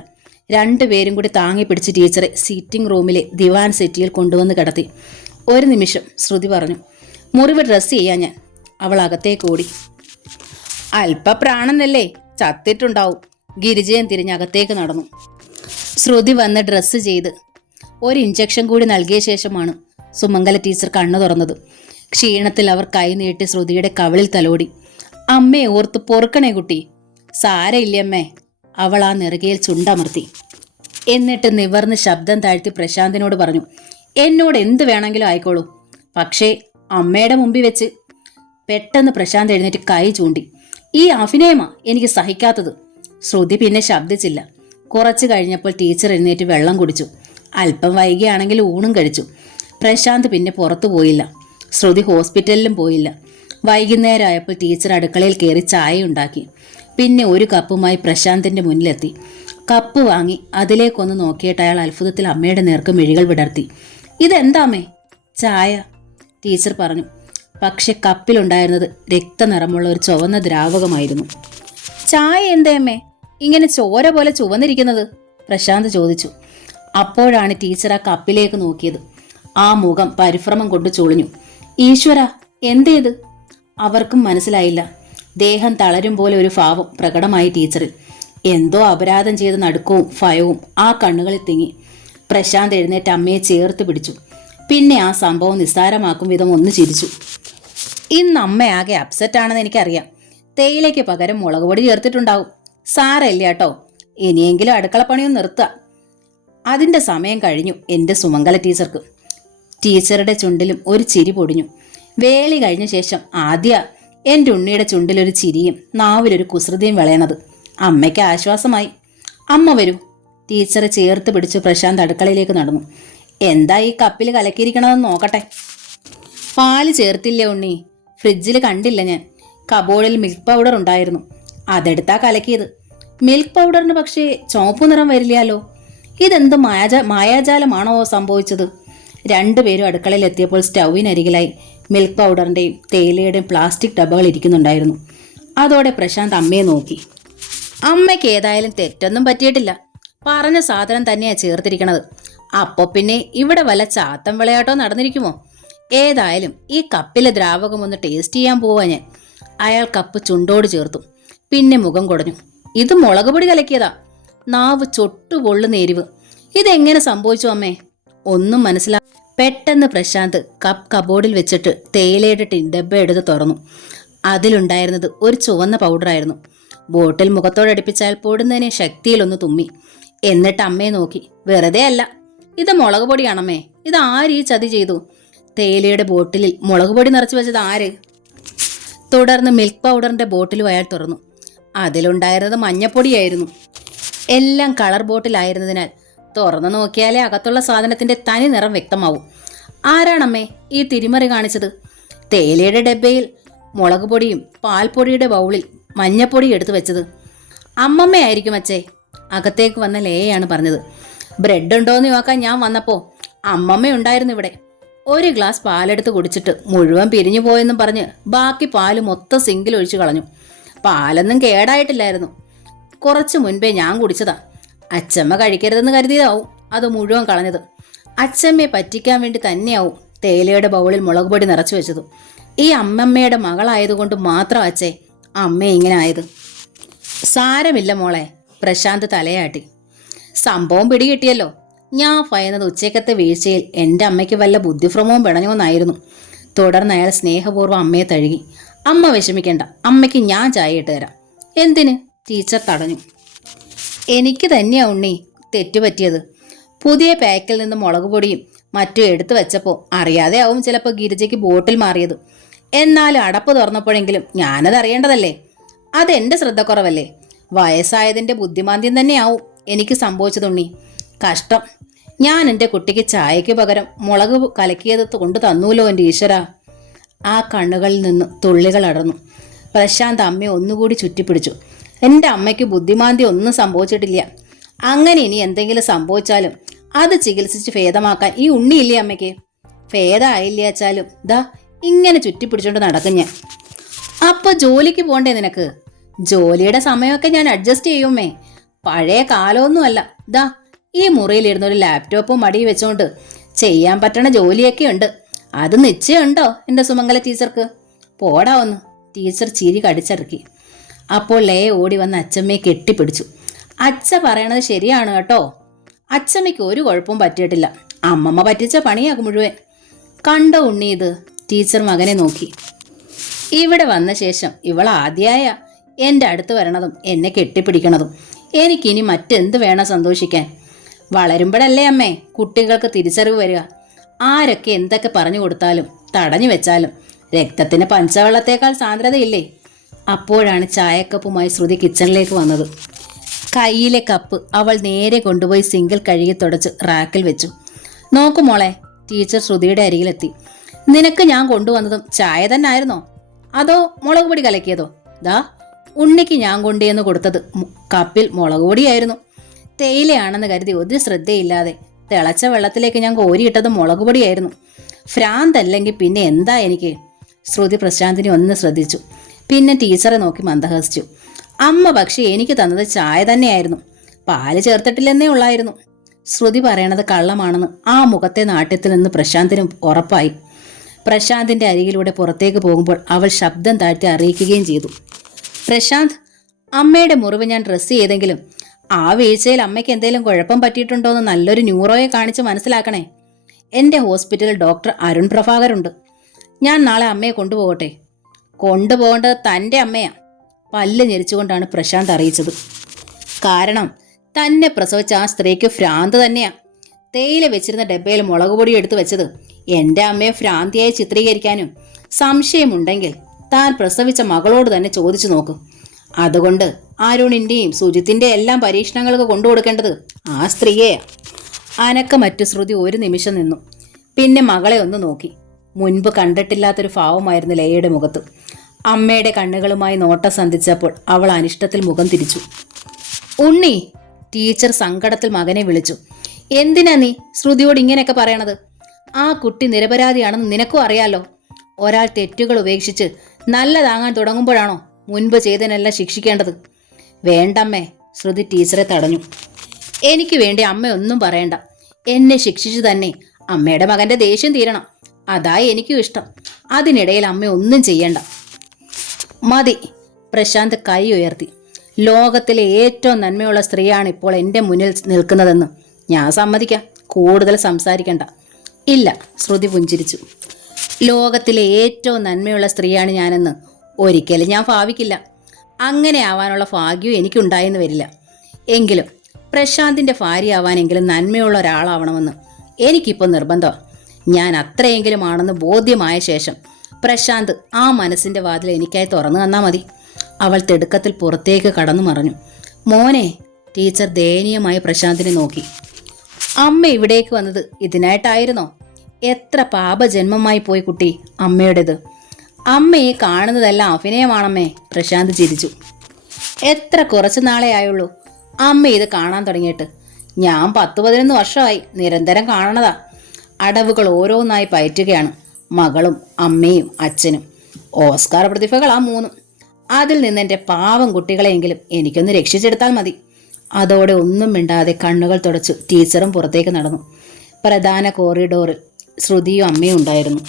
രണ്ടുപേരും കൂടി താങ്ങി പിടിച്ച് ടീച്ചറെ സീറ്റിംഗ് റൂമിലെ ദിവാൻ സെറ്റിയിൽ കൊണ്ടുവന്ന് കിടത്തി. ഒരു നിമിഷം ശ്രുതി പറഞ്ഞു. മുറിവ് ഡ്രസ്സ് ചെയ്യാൻ ഞാൻ. അവൾ അകത്തേക്ക് ഓടി. അല്പപ്രാണനല്ലേ, ചത്തിട്ടുണ്ടാവും. ഗിരിജയൻ തിരിഞ്ഞകത്തേക്ക് നടന്നു. ശ്രുതി വന്ന് ഡ്രസ്സ് ചെയ്ത് ഒരു ഇഞ്ചക്ഷൻ കൂടി നൽകിയ ശേഷമാണ് സുമംഗല ടീച്ചർ കണ്ണു തുറന്നത്. ക്ഷീണത്തിൽ അവർ കൈ നീട്ടി ശ്രുതിയുടെ കവിളിൽ തലോടി. അമ്മയെ ഓർത്ത് പൊറുക്കണേ കുട്ടി. സാരയില്ലമ്മേ. അവൾ ആ നെറുകയിൽ ചുണ്ടമർത്തി. എന്നിട്ട് നിവർന്ന് ശബ്ദം താഴ്ത്തി പ്രശാന്തിനോട് പറഞ്ഞു. എന്നോട് എന്ത് വേണമെങ്കിലും ആയിക്കോളൂ. പക്ഷേ അമ്മയുടെ മുമ്പിൽ വെച്ച്. പെട്ടെന്ന് പ്രശാന്ത് എഴുന്നേറ്റ് കൈ ചൂണ്ടി. ഈ അഭിനയമാ എനിക്ക് സഹിക്കാത്തത്. ശ്രുതി പിന്നെ ശബ്ദിച്ചില്ല. കുറച്ചു കഴിഞ്ഞപ്പോൾ ടീച്ചർ എഴുന്നേറ്റ് വെള്ളം കുടിച്ചു. അല്പം വൈകിയാണെങ്കിൽ ഊണും കഴിച്ചു. പ്രശാന്ത് പിന്നെ പുറത്തു പോയില്ല. ശ്രുതി ഹോസ്പിറ്റലിലും പോയില്ല. വൈകുന്നേരമായപ്പോൾ ടീച്ചർ അടുക്കളയിൽ കയറി ചായ ഉണ്ടാക്കി. പിന്നെ ഒരു കപ്പുമായി പ്രശാന്തിന്റെ മുന്നിലെത്തി. കപ്പ് വാങ്ങി അതിലേക്കൊന്ന് നോക്കിയിട്ട് അയാൾ അത്ഭുതത്തിൽ അമ്മയുടെ നേർക്ക് മിഴികൾ വിടർത്തി. ഇതെന്താമ്മേ? ചായ, ടീച്ചർ പറഞ്ഞു. പക്ഷെ കപ്പിലുണ്ടായിരുന്നത് രക്തനിറമുള്ള ഒരു ചുവന്ന ദ്രാവകമായിരുന്നു. ചായ എന്തേമ്മേ ഇങ്ങനെ ചോര പോലെ ചുവന്നിരിക്കുന്നത്? പ്രശാന്ത് ചോദിച്ചു. അപ്പോഴാണ് ടീച്ചർ ആ കപ്പിലേക്ക് നോക്കിയത്. ആ മുഖം പരിഭ്രമം കൊണ്ട് ചുളിഞ്ഞു. ഈശ്വര, എന്തേത്? അവർക്കും മനസ്സിലായില്ല. ദേഹം തളരും പോലെ ഒരു ഭാവം പ്രകടമായി ടീച്ചറിൽ. എന്തോ അപരാധം ചെയ്ത നടുക്കവും ഭയവും ആ കണ്ണുകളിൽ തിങ്ങി. പ്രശാന്ത് എഴുന്നേറ്റ് അമ്മയെ ചേർത്ത് പിടിച്ചു. പിന്നെ ആ സംഭവം നിസ്സാരമാക്കും വിധം ഒന്ന് ചിരിച്ചു. ഇന്ന് അമ്മയാകെ അപ്സെറ്റാണെന്ന് എനിക്കറിയാം. തേയിലയ്ക്ക് പകരം മുളക് പൊടി ചേർത്തിട്ടുണ്ടാവും. സാരമില്ല കേട്ടോ, ഇനിയെങ്കിലും അടുക്കളപ്പണിയൊന്നും നിർത്തുക. അതിൻ്റെ സമയം കഴിഞ്ഞു എൻ്റെ സുമംഗല ടീച്ചർക്ക്. ടീച്ചറുടെ ചുണ്ടിലും ഒരു ചിരി പൊടിഞ്ഞു. വേളി കഴിഞ്ഞ ശേഷം ആദ്യ എൻ്റെ ഉണ്ണിയുടെ ചുണ്ടിലൊരു ചിരിയും നാവിലൊരു കുസൃതിയും വിളയണത്. അമ്മയ്ക്ക് ആശ്വാസമായി. അമ്മ വരൂ. ടീച്ചറെ ചേർത്ത് പിടിച്ച് പ്രശാന്ത് അടുക്കളയിലേക്ക് നടന്നു. എന്താ ഈ കപ്പിൽ കലക്കിയിരിക്കണതെന്ന് നോക്കട്ടെ. പാല് ചേർത്തില്ലേ ഉണ്ണി? ഫ്രിഡ്ജിൽ കണ്ടില്ല ഞാൻ. കബോർഡിൽ മിൽക്ക് പൗഡർ ഉണ്ടായിരുന്നു, അതെടുത്താ കലക്കിയത്. മിൽക്ക് പൗഡറിന് പക്ഷേ ചുവപ്പ് നിറം വരില്ലല്ലോ. ഇതെന്ത് മായാജാലമാണോ സംഭവിച്ചത്? രണ്ടുപേരും അടുക്കളയിൽ എത്തിയപ്പോൾ സ്റ്റൗവിനരികിലായി മിൽക്ക് പൗഡറിൻ്റെയും തേയിലയുടെയും പ്ലാസ്റ്റിക് ഡബ്ബകൾ ഇരിക്കുന്നുണ്ടായിരുന്നു. അതോടെ പ്രശാന്ത് അമ്മയെ നോക്കി. അമ്മയ്ക്ക് ഏതായാലും തെറ്റൊന്നും പറ്റിയിട്ടില്ല. പറഞ്ഞ സാധനം തന്നെയാണ് ചേർത്തിരിക്കണത്. അപ്പോൾ പിന്നെ ഇവിടെ വല്ല ചാത്തം വിളയാട്ടോ നടന്നിരിക്കുമോ? ഏതായാലും ഈ കപ്പിലെ ദ്രാവകം ഒന്ന് ടേസ്റ്റ് ചെയ്യാൻ പോവാ ഞാൻ. അയാൾ കപ്പ് ചുണ്ടോട് ചേർത്തു. പിന്നെ മുഖം കുടഞ്ഞു. ഇത് മുളക് പൊടി കലക്കിയതാ. നാവ് ചൊട്ടുപൊള്ളുന്ന എരിവ്. ഇതെങ്ങനെ സംഭവിച്ചു അമ്മേ? ഒന്നും മനസ്സിലാ. പെട്ടെന്ന് പ്രശാന്ത് കപ്പ് കബോർഡിൽ വെച്ചിട്ട് തേയിലയുടെ ഡബ്ബ എടുത്ത് തുറന്നു. അതിലുണ്ടായിരുന്നത് ഒരു ചുവന്ന പൗഡറായിരുന്നു. ബോട്ടിൽ മുഖത്തോടടുപ്പിച്ചാൽ പൊടുന്നതിനെ ശക്തിയിലൊന്ന് തുമ്മി. എന്നിട്ട് അമ്മയെ നോക്കി. വെറുതെ അല്ല, ഇത് മുളക് പൊടിയാണമ്മേ. ഇത് ആര് ഈ ചതി ചെയ്തു? തേയിലയുടെ ബോട്ടിലിൽ മുളക് പൊടി നിറച്ചു വെച്ചത് ആര്? തുടർന്ന് മിൽക്ക് പൗഡറിന്റെ ബോട്ടിലും അയാൾ തുറന്നു. അതിലുണ്ടായിരുന്നത് മഞ്ഞപ്പൊടിയായിരുന്നു. എല്ലാം കളർ ബോട്ടിലായിരുന്നതിനാൽ തുറന്നു നോക്കിയാലേ അകത്തുള്ള സാധനത്തിന്റെ തനി നിറം വ്യക്തമാവും. ആരാണമ്മേ ഈ തിരിമറി കാണിച്ചത്? തേയിലയുടെ ഡബ്ബയിൽ മുളക് പൊടിയും പാൽപ്പൊടിയുടെ ബൗളിൽ മഞ്ഞപ്പൊടി എടുത്തു വെച്ചത് അമ്മമ്മയായിരിക്കും അച്ഛേ. അകത്തേക്ക് വന്ന ലേയാണ് പറഞ്ഞത്. ബ്രെഡ് ഉണ്ടോയെന്ന് നോക്കാൻ ഞാൻ വന്നപ്പോൾ അമ്മമ്മയുണ്ടായിരുന്നു ഇവിടെ. ഒരു ഗ്ലാസ് പാലെടുത്ത് കുടിച്ചിട്ട് മുഴുവൻ പിരിഞ്ഞു പോയെന്നും പറഞ്ഞ് ബാക്കി പാല് മൊത്തം സിങ്കിൽ ഒഴിച്ചു കളഞ്ഞു. പാലൊന്നും കേടായിട്ടില്ലായിരുന്നു. കുറച്ചു മുൻപേ ഞാൻ കുടിച്ചതാ. അച്ചമ്മ കഴിക്കരുതെന്ന് കരുതിയതാവും അത് മുഴുവൻ കളഞ്ഞത്. അച്ചമ്മയെ പറ്റിക്കാൻ വേണ്ടി തന്നെയാവും തേയിലയുടെ ബൗളിൽ മുളക് പൊടി നിറച്ചു വെച്ചത്. ഈ അമ്മമ്മയുടെ മകളായതുകൊണ്ട് മാത്രം അച്ഛേ അമ്മ ഇങ്ങനെ ആയത്. സാരമില്ല മോളെ, പ്രശാന്ത് തലയാട്ടി. സംഭവം പിടികിട്ടിയല്ലോ. ഞാൻ ഭയന്നത് ഉച്ചക്കത്തെ വീഴ്ചയിൽ എൻ്റെ അമ്മയ്ക്ക് വല്ല ബുദ്ധിഭ്രമവും പിണഞ്ഞോന്നായിരുന്നു. തുടർന്ന് അയാൾ സ്നേഹപൂർവ്വം അമ്മയെ തഴുകി. അമ്മ വിഷമിക്കേണ്ട, അമ്മയ്ക്ക് ഞാൻ ചായ ഇട്ട് തരാം. എന്തിന്? ടീച്ചർ തടഞ്ഞു. എനിക്ക് തന്നെയാ ഉണ്ണി തെറ്റുപറ്റിയത്. പുതിയ പാക്കിൽ നിന്ന് മുളക് പൊടിയും മറ്റും എടുത്തു വെച്ചപ്പോൾ അറിയാതെ ആവും ചിലപ്പോൾ ഗിരിജയ്ക്ക് ബോട്ടിൽ മാറിയത്. എന്നാലും അടപ്പ് തുറന്നപ്പോഴെങ്കിലും ഞാനത് അറിയേണ്ടതല്ലേ? അതെൻ്റെ ശ്രദ്ധക്കുറവല്ലേ? വയസ്സായതിൻ്റെ ബുദ്ധിമാന്ദ്യം തന്നെയാവും എനിക്ക് സംഭവിച്ചതുണ്ണി. കഷ്ടം. ഞാൻ എൻ്റെ കുട്ടിക്ക് ചായയ്ക്ക് പകരം മുളക് കലക്കിയത് കൊണ്ടു തന്നൂലോ എൻ്റെ ഈശ്വര. ആ കണ്ണുകളിൽ നിന്ന് തുള്ളികൾ അടർന്നു. പ്രശാന്ത് അമ്മയെ ഒന്നുകൂടി ചുറ്റിപ്പിടിച്ചു. എൻ്റെ അമ്മയ്ക്ക് ബുദ്ധിമാന്ദ്യം ഒന്നും സംഭവിച്ചിട്ടില്ല. അങ്ങനെ ഇനി എന്തെങ്കിലും സംഭവിച്ചാലും അത് ചികിത്സിച്ച് ഭേദമാക്കാൻ ഈ ഉണ്ണിയില്ലേ അമ്മയ്ക്ക്? ഭേദമായില്ല വെച്ചാലും ദാ ഇങ്ങനെ ചുറ്റിപ്പിടിച്ചോണ്ട് നടക്കും ഞാൻ. അപ്പോൾ ജോലിക്ക് പോകണ്ടേ നിനക്ക്? ജോലിയുടെ സമയമൊക്കെ ഞാൻ അഡ്ജസ്റ്റ് ചെയ്യുമേ. പഴയ കാലമൊന്നുമല്ല. ദാ ഈ മുറിയിലിരുന്ന ഒരു ലാപ്ടോപ്പും മടി വെച്ചോണ്ട് ചെയ്യാൻ പറ്റണ ജോലിയൊക്കെ ഉണ്ട്. അത് നിശ്ചയമുണ്ടോ എൻ്റെ സുമംഗല ടീച്ചർക്ക്? പോടാ ഒന്ന്. ടീച്ചർ ചിരി കടിച്ചിറക്കി. അപ്പോൾ ലേ ഓടി വന്ന് അച്ചമ്മയെ കെട്ടിപ്പിടിച്ചു. അച്ഛ പറയണത് ശരിയാണ് കേട്ടോ. അച്ചമ്മയ്ക്ക് ഒരു കുഴപ്പവും പറ്റിയിട്ടില്ല. അമ്മമ്മ പറ്റിച്ച പണിയാകും മുഴുവൻ. കണ്ടോ ഉണ്ണി ഇത്? ടീച്ചർ മകനെ നോക്കി. ഇവിടെ വന്ന ശേഷം ഇവൾ ആദ്യമായ എൻ്റെ അടുത്ത് വരണതും എന്നെ കെട്ടിപ്പിടിക്കണതും. എനിക്കിനി മറ്റെന്ത് വേണം സന്തോഷിക്കാൻ? വളരുമ്പോഴല്ലേ അമ്മേ കുട്ടികൾക്ക് തിരിച്ചറിവ് വരിക. ആരൊക്കെ എന്തൊക്കെ പറഞ്ഞു കൊടുത്താലും തടഞ്ഞു വെച്ചാലും രക്തത്തിന് പഞ്ചവെള്ളത്തേക്കാൾ സാന്ദ്രതയില്ലേ? അപ്പോഴാണ് ചായക്കപ്പുമായി ശ്രുതി കിച്ചണിലേക്ക് വന്നത്. കയ്യിലെ കപ്പ് അവൾ നേരെ കൊണ്ടുപോയി സിങ്കിൽ കഴുകി തുടച്ച് റാക്കിൽ വെച്ചു. നോക്കു മോളെ. ടീച്ചർ ശ്രുതിയുടെ അരികിലെത്തി. നിനക്ക് ഞാൻ കൊണ്ടുവന്നതും ചായ തന്നെ ആയിരുന്നോ? അതോ മുളക് പൊടി കലക്കിയതോ? ദാ ഉണ്ണിക്ക് ഞാൻ കൊണ്ടുവന്ന് കൊടുത്തത് കപ്പിൽ മുളക് പൊടിയായിരുന്നു. തേയിലയാണെന്ന് കരുതി ഒരു ശ്രദ്ധയില്ലാതെ തിളച്ച വെള്ളത്തിലേക്ക് ഞാൻ കോരിയിട്ടത് മുളക് പൊടിയായിരുന്നു. ഭ്രാന്തല്ലെങ്കിൽ പിന്നെ എന്താ എനിക്ക്? ശ്രുതി പ്രശാന്തിനെ ഒന്ന് ശ്രദ്ധിച്ചു. പിന്നെ ടീച്ചറെ നോക്കി മന്ദഹസിച്ചു. അമ്മ പക്ഷേ എനിക്ക് തന്നത് ചായ തന്നെയായിരുന്നു, പാല് ചേർത്തിട്ടില്ലെന്നേ ഉള്ളായിരുന്നു. ശ്രുതി പറയണത് കള്ളമാണെന്ന് ആ മുഖത്തെ നാട്യത്തിൽ നിന്ന് പ്രശാന്തിനും ഉറപ്പായി. പ്രശാന്തിന്റെ അരികിലൂടെ പുറത്തേക്ക് പോകുമ്പോൾ അവൾ ശബ്ദം താഴ്ത്തി അറിയിക്കുകയും ചെയ്തു. പ്രശാന്ത്, അമ്മയുടെ മുറിവ് ഞാൻ ഡ്രസ്സ് ചെയ്തെങ്കിലും ആ വീഴ്ചയിൽ അമ്മയ്ക്ക് എന്തെങ്കിലും കുഴപ്പം പറ്റിയിട്ടുണ്ടോ എന്ന് നല്ലൊരു ന്യൂറോയെ കാണിച്ച് മനസ്സിലാക്കണേ. എൻ്റെ ഹോസ്പിറ്റലിൽ ഡോക്ടർ അരുൺ പ്രഭാകരുണ്ട്. ഞാൻ നാളെ അമ്മയെ കൊണ്ടുപോകട്ടെ? കൊണ്ടുപോകേണ്ടത് തൻ്റെ അമ്മയാ, പല്ല് ഞെരിച്ചുകൊണ്ടാണ് പ്രശാന്ത് അറിയിച്ചത്. കാരണം തന്നെ പ്രസവിച്ച ആ സ്ത്രീക്ക് ഭ്രാന്ത് തന്നെയാ. തേയില വെച്ചിരുന്ന ഡബ്ബയിൽ മുളക് പൊടി എടുത്തു വെച്ചത് എൻ്റെ അമ്മയെ ഭ്രാന്തിയായി ചിത്രീകരിക്കാനും സംശയമുണ്ടെങ്കിൽ താൻ പ്രസവിച്ച മകളോട് തന്നെ ചോദിച്ചു നോക്കും. അതുകൊണ്ട് അരുണിൻ്റെയും സുജിത്തിൻ്റെ എല്ലാം പരീക്ഷണങ്ങൾക്ക് കൊണ്ടുകൊടുക്കേണ്ടത് ആ സ്ത്രീയെയാ. അനക്കമറ്റു ശ്രുതി ഒരു നിമിഷം നിന്നു. പിന്നെ മകളെ ഒന്ന് നോക്കി. മുൻപ് കണ്ടിട്ടില്ലാത്തൊരു ഭാവമായിരുന്നു ലയയുടെ മുഖത്ത്. അമ്മയുടെ കണ്ണുകളുമായി നോട്ടം സന്ധിച്ചപ്പോൾ അവൾ അനിഷ്ടത്തിൽ മുഖം തിരിച്ചു. ഉണ്ണി, ടീച്ചർ സങ്കടത്തിൽ മകനെ വിളിച്ചു. എന്തിനാ നീ ശ്രുതിയോട് ഇങ്ങനെയൊക്കെ പറയണത്? ആ കുട്ടി നിരപരാധിയാണെന്ന് നിനക്കും അറിയാലോ. ഒരാൾ തെറ്റുകൾ ഉപേക്ഷിച്ച് നല്ലതാകാൻ തുടങ്ങുമ്പോഴാണോ മുൻപ് ചെയ്തതിനെല്ലാം ശിക്ഷിക്കേണ്ടത്? വേണ്ടമ്മേ, ശ്രുതി ടീച്ചറെ തടഞ്ഞു. എനിക്ക് വേണ്ടി അമ്മ ഒന്നും പറയണ്ട. എന്നെ ശിക്ഷിച്ചു തന്നെ അമ്മയുടെ മകന്റെ ദേഷ്യം തീരണം. അതായി എനിക്കും ഇഷ്ടം. അതിനിടയിൽ അമ്മ ഒന്നും ചെയ്യണ്ട. മതി. പ്രശാന്ത് കൈ ഉയർത്തി. ലോകത്തിലെ ഏറ്റവും നന്മയുള്ള സ്ത്രീയാണ് ഇപ്പോൾ എൻ്റെ മുന്നിൽ നിൽക്കുന്നതെന്ന് ഞാൻ സമ്മതിക്കാം. കൂടുതൽ സംസാരിക്കണ്ട. ഇല്ല, ശ്രുതി പുഞ്ചിരിച്ചു. ലോകത്തിലെ ഏറ്റവും നന്മയുള്ള സ്ത്രീയാണ് ഞാനെന്ന് ഒരിക്കലും ഞാൻ ഭാവിക്കില്ല. അങ്ങനെ ആവാനുള്ള ഭാഗ്യവും എനിക്കുണ്ടായെന്ന് വരില്ല. എങ്കിലും പ്രശാന്തിൻ്റെ ഭാര്യയാവാനെങ്കിലും നന്മയുള്ള ഒരാളാവണമെന്ന് എനിക്കിപ്പോൾ നിർബന്ധമാണ്. ഞാൻ അത്രയെങ്കിലും ആണെന്ന് ബോധ്യമായ ശേഷം പ്രശാന്ത് ആ മനസ്സിൻ്റെ വാതിൽ എനിക്കായി തുറന്നു തന്നാൽ മതി. അവൾ തിടുക്കത്തിൽ പുറത്തേക്ക് കടന്നു മറഞ്ഞു. മോനെ, ടീച്ചർ ദയനീയമായി പ്രശാന്തിനെ നോക്കി. അമ്മ ഇവിടേക്ക് വന്നത് ഇതിനായിട്ടായിരുന്നോ? എത്ര പാപജന്മമായി പോയി കുട്ടി അമ്മയുടേത്. അമ്മയെ കാണുന്നതെല്ലാം അഭിനയമാണമ്മേ, പ്രശാന്ത് ചിരിച്ചു. എത്ര കുറച്ച് നാളെ ആയുള്ളൂ അമ്മ ഇത് കാണാൻ തുടങ്ങിയിട്ട്? ഞാൻ 10-11 വർഷമായി നിരന്തരം കാണണതാ. അടവുകൾ ഓരോന്നായി പയറ്റുകയാണ്. മകളും അമ്മയും അച്ഛനും. ഓസ്കാർ പ്രതിഭകളാ 3. അതിൽ നിന്ന് എൻ്റെ പാവം കുട്ടികളെയെങ്കിലും എനിക്കൊന്ന് രക്ഷിച്ചെടുത്താൽ മതി. അതോടെ ഒന്നും മിണ്ടാതെ കണ്ണുകൾ തുടച്ചു ടീച്ചറും പുറത്തേക്ക് നടന്നു. പ്രധാന കോറിഡോറിൽ ശ്രുതിയും അമ്മയും ഉണ്ടായിരുന്നു.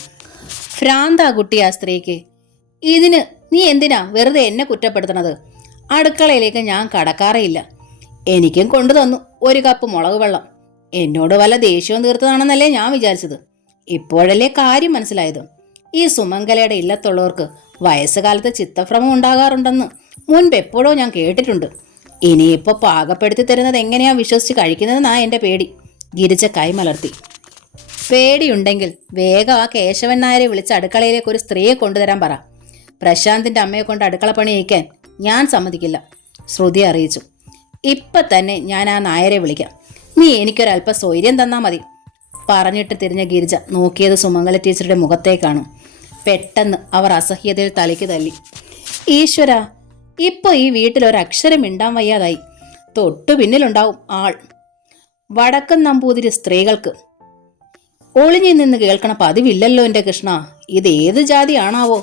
ഭ്രാന്താ കുട്ടി ആ സ്ത്രീക്ക്. ഇതിന് നീ എന്തിനാ വെറുതെ എന്നെ കുറ്റപ്പെടുത്തണത്? അടുക്കളയിലേക്ക് ഞാൻ കടക്കാറേയില്ല. എനിക്കും കൊണ്ടു തന്നു ഒരു കപ്പ് മുളക് വെള്ളം. എന്നോട് വല്ല ദേഷ്യവും തീർത്തതാണെന്നല്ലേ ഞാൻ വിചാരിച്ചത്. ഇപ്പോഴല്ലേ കാര്യം മനസ്സിലായത്. ഈ സുമംഗലയുടെ ഇല്ലത്തുള്ളവർക്ക് വയസ്സുകാലത്ത് ചിത്തഭ്രമം ഉണ്ടാകാറുണ്ടെന്ന് മുൻപ് എപ്പോഴോ ഞാൻ കേട്ടിട്ടുണ്ട്. ഇനിയിപ്പോൾ പാകപ്പെടുത്തി തരുന്നത് എങ്ങനെയാ വിശ്വസിച്ച് കഴിക്കുന്നതെന്നാ എൻ്റെ പേടി. ഗിരിജ കൈമലർത്തി. പേടിയുണ്ടെങ്കിൽ വേഗം ആ കേശവൻ നായരെ വിളിച്ച് അടുക്കളയിലേക്ക് ഒരു സ്ത്രീയെ കൊണ്ടുതരാൻ പറ. പ്രശാന്തിൻ്റെ അമ്മയെ കൊണ്ട് അടുക്കള പണി ചെയ്യിക്കാൻ ഞാൻ സമ്മതിക്കില്ല, ശ്രുതി അറിയിച്ചു. ഇപ്പം തന്നെ ഞാൻ ആ നായരെ വിളിക്കാം. നീ എനിക്കൊരല്പം സ്വൈര്യം തന്നാൽ മതി. പറഞ്ഞിട്ട് തിരിഞ്ഞ ഗിരിജ നോക്കിയത് സുമംഗല ടീച്ചറുടെ മുഖത്തേക്കാണ്. പെട്ടെന്ന് അവർ അസഹ്യതയിൽ തലയ്ക്ക് തല്ലി. ഈശ്വര, ഇപ്പോൾ ഈ വീട്ടിൽ ഒരക്ഷരം മിണ്ടാൻ വയ്യാതായി. തൊട്ടു പിന്നിലുണ്ടാവും ആൾ. വടക്കൻ നമ്പൂതിരി സ്ത്രീകൾക്ക് ഒളിഞ്ഞു നിന്ന് കേൾക്കണ പതിവില്ലല്ലോ എൻ്റെ കൃഷ്ണ. ഇതേത് ജാതിയാണാവോ?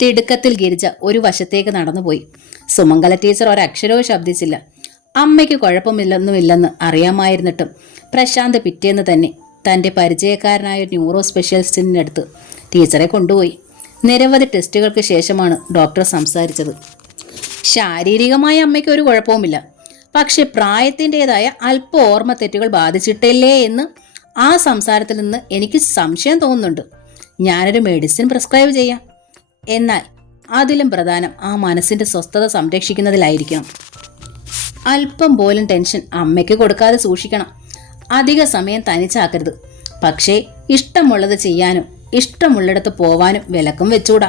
തിടുക്കത്തിൽ ഗിരിജ ഒരു വശത്തേക്ക് നടന്നുപോയി. സുമംഗല ടീച്ചർ ഒരക്ഷരവും ശബ്ദിച്ചില്ല. അമ്മയ്ക്ക് കുഴപ്പമില്ലെന്നുമില്ലെന്ന് അറിയാമായിരുന്നിട്ടും പ്രശാന്ത് പിറ്റേന്ന് തന്നെ തൻ്റെ പരിചയക്കാരനായ ന്യൂറോ സ്പെഷ്യലിസ്റ്റിൻ്റെ അടുത്ത് ടീച്ചറെ കൊണ്ടുപോയി. നിരവധി ടെസ്റ്റുകൾക്ക് ശേഷമാണ് ഡോക്ടർ സംസാരിച്ചത്. ശാരീരികമായ അമ്മയ്ക്ക് ഒരു കുഴപ്പവുമില്ല. പക്ഷെ പ്രായത്തിൻ്റെതായ അല്പ ഓർമ്മ തെറ്റുകൾ ബാധിച്ചിട്ടില്ലേ എന്ന് ആ സംസാരത്തിൽ നിന്ന് എനിക്ക് സംശയം തോന്നുന്നുണ്ട്. ഞാനൊരു മെഡിസിൻ പ്രിസ്ക്രൈബ് ചെയ്യാം. എന്നാൽ അതിലും പ്രധാനം ആ മനസ്സിൻ്റെ സ്വസ്ഥത സംരക്ഷിക്കുന്നതിലായിരിക്കണം. അല്പം പോലും ടെൻഷൻ അമ്മയ്ക്ക് കൊടുക്കാതെ സൂക്ഷിക്കണം. അധിക സമയം തനിച്ചാക്കരുത്. പക്ഷേ ഇഷ്ടമുള്ളത് ചെയ്യാനും ഇഷ്ടമുള്ളിടത്ത് പോവാനും വിലക്കും വെച്ചൂടാ.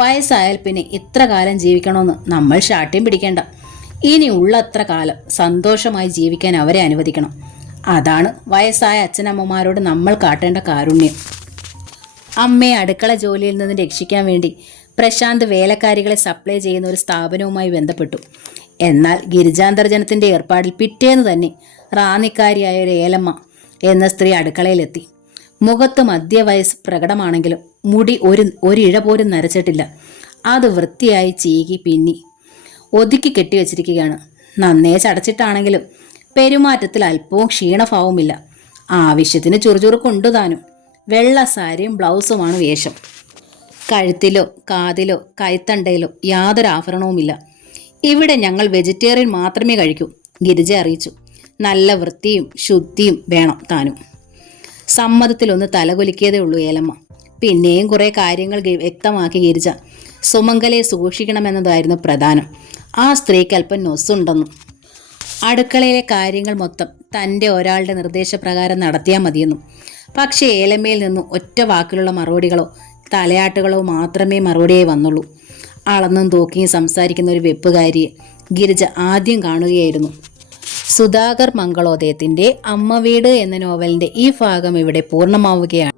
വയസ്സായാൽ പിന്നെ ഇത്ര കാലം ജീവിക്കണമെന്ന് നമ്മൾ ശാഠ്യം പിടിക്കേണ്ട. ഇനി ഉള്ളത്ര കാലം സന്തോഷമായി ജീവിക്കാൻ അവരെ അനുവദിക്കണം. അതാണ് വയസ്സായ അച്ഛനമ്മമാരോട് നമ്മൾ കാട്ടേണ്ട കാരുണ്യം. അമ്മയെ അടുക്കള ജോലിയിൽ നിന്ന് രക്ഷിക്കാൻ വേണ്ടി പ്രശാന്ത് വേലക്കാരികളെ സപ്ലൈ ചെയ്യുന്ന ഒരു സ്ഥാപനവുമായി ബന്ധപ്പെട്ടു. എന്നാൽ ഗിരിജാന്തർജനത്തിൻ്റെ ഏർപ്പാടിൽ പിറ്റേന്ന് തന്നെ റാന്നിക്കാരിയായ ഒരു ഏലമ്മ എന്ന സ്ത്രീ അടുക്കളയിലെത്തി. മുഖത്ത് മധ്യവയസ്സ് പ്രകടമാണെങ്കിലും മുടി ഒരിഴ പോലും നരച്ചിട്ടില്ല. അത് വൃത്തിയായി ചീകി പിന്നി ഒതുക്കി കെട്ടിവെച്ചിരിക്കുകയാണ്. നന്നേ ചടച്ചിട്ടാണെങ്കിലും പെരുമാറ്റത്തിൽ അല്പവും ക്ഷീണഭാവമില്ല. ആവശ്യത്തിന് ചുറുചുറുക്കുണ്ട് താനും. വെള്ള സാരിയും ബ്ലൗസുമാണ് വേഷം. കഴുത്തിലോ കാതിലോ കൈത്തണ്ടയിലോ യാതൊരു ആഭരണവുമില്ല. ഇവിടെ ഞങ്ങൾ വെജിറ്റേറിയൻ മാത്രമേ കഴിക്കൂ, ഗിരിജ അറിയിച്ചു. നല്ല വൃത്തിയും ശുദ്ധിയും വേണം താനും. സമ്മതത്തിലൊന്ന് തലകുലിക്കിയതേ ഉള്ളൂ ഏലമ്മ. പിന്നെയും കുറേ കാര്യങ്ങൾ വ്യക്തമാക്കി ഗിരിജ. സുമംഗലയെ സൂക്ഷിക്കണമെന്നതായിരുന്നു പ്രധാനം. ആ സ്ത്രീക്ക് അല്പം നൊസ്സുണ്ടെന്നും അടുക്കളയിലെ കാര്യങ്ങൾ മൊത്തം തൻ്റെ ഒരാളുടെ നിർദ്ദേശപ്രകാരം നടത്തിയാൽ മതിയെന്നും. പക്ഷേ ഏലമ്മയിൽ നിന്നും ഒറ്റ വാക്കിലുള്ള മറുപടികളോ തലയാട്ടുകളോ മാത്രമേ മറുപടിയായി വന്നുള്ളൂ. അളന്നും തൂക്കിയും സംസാരിക്കുന്ന ഒരു വെപ്പുകാരിയെ ഗിരിജ ആദ്യം കാണുകയായിരുന്നു. സുധാകർ മംഗളോദയത്തിൻ്റെ അമ്മ വീട് എന്ന നോവലിൻ്റെ ഈ ഭാഗം ഇവിടെ പൂർണ്ണമാവുകയാണ്.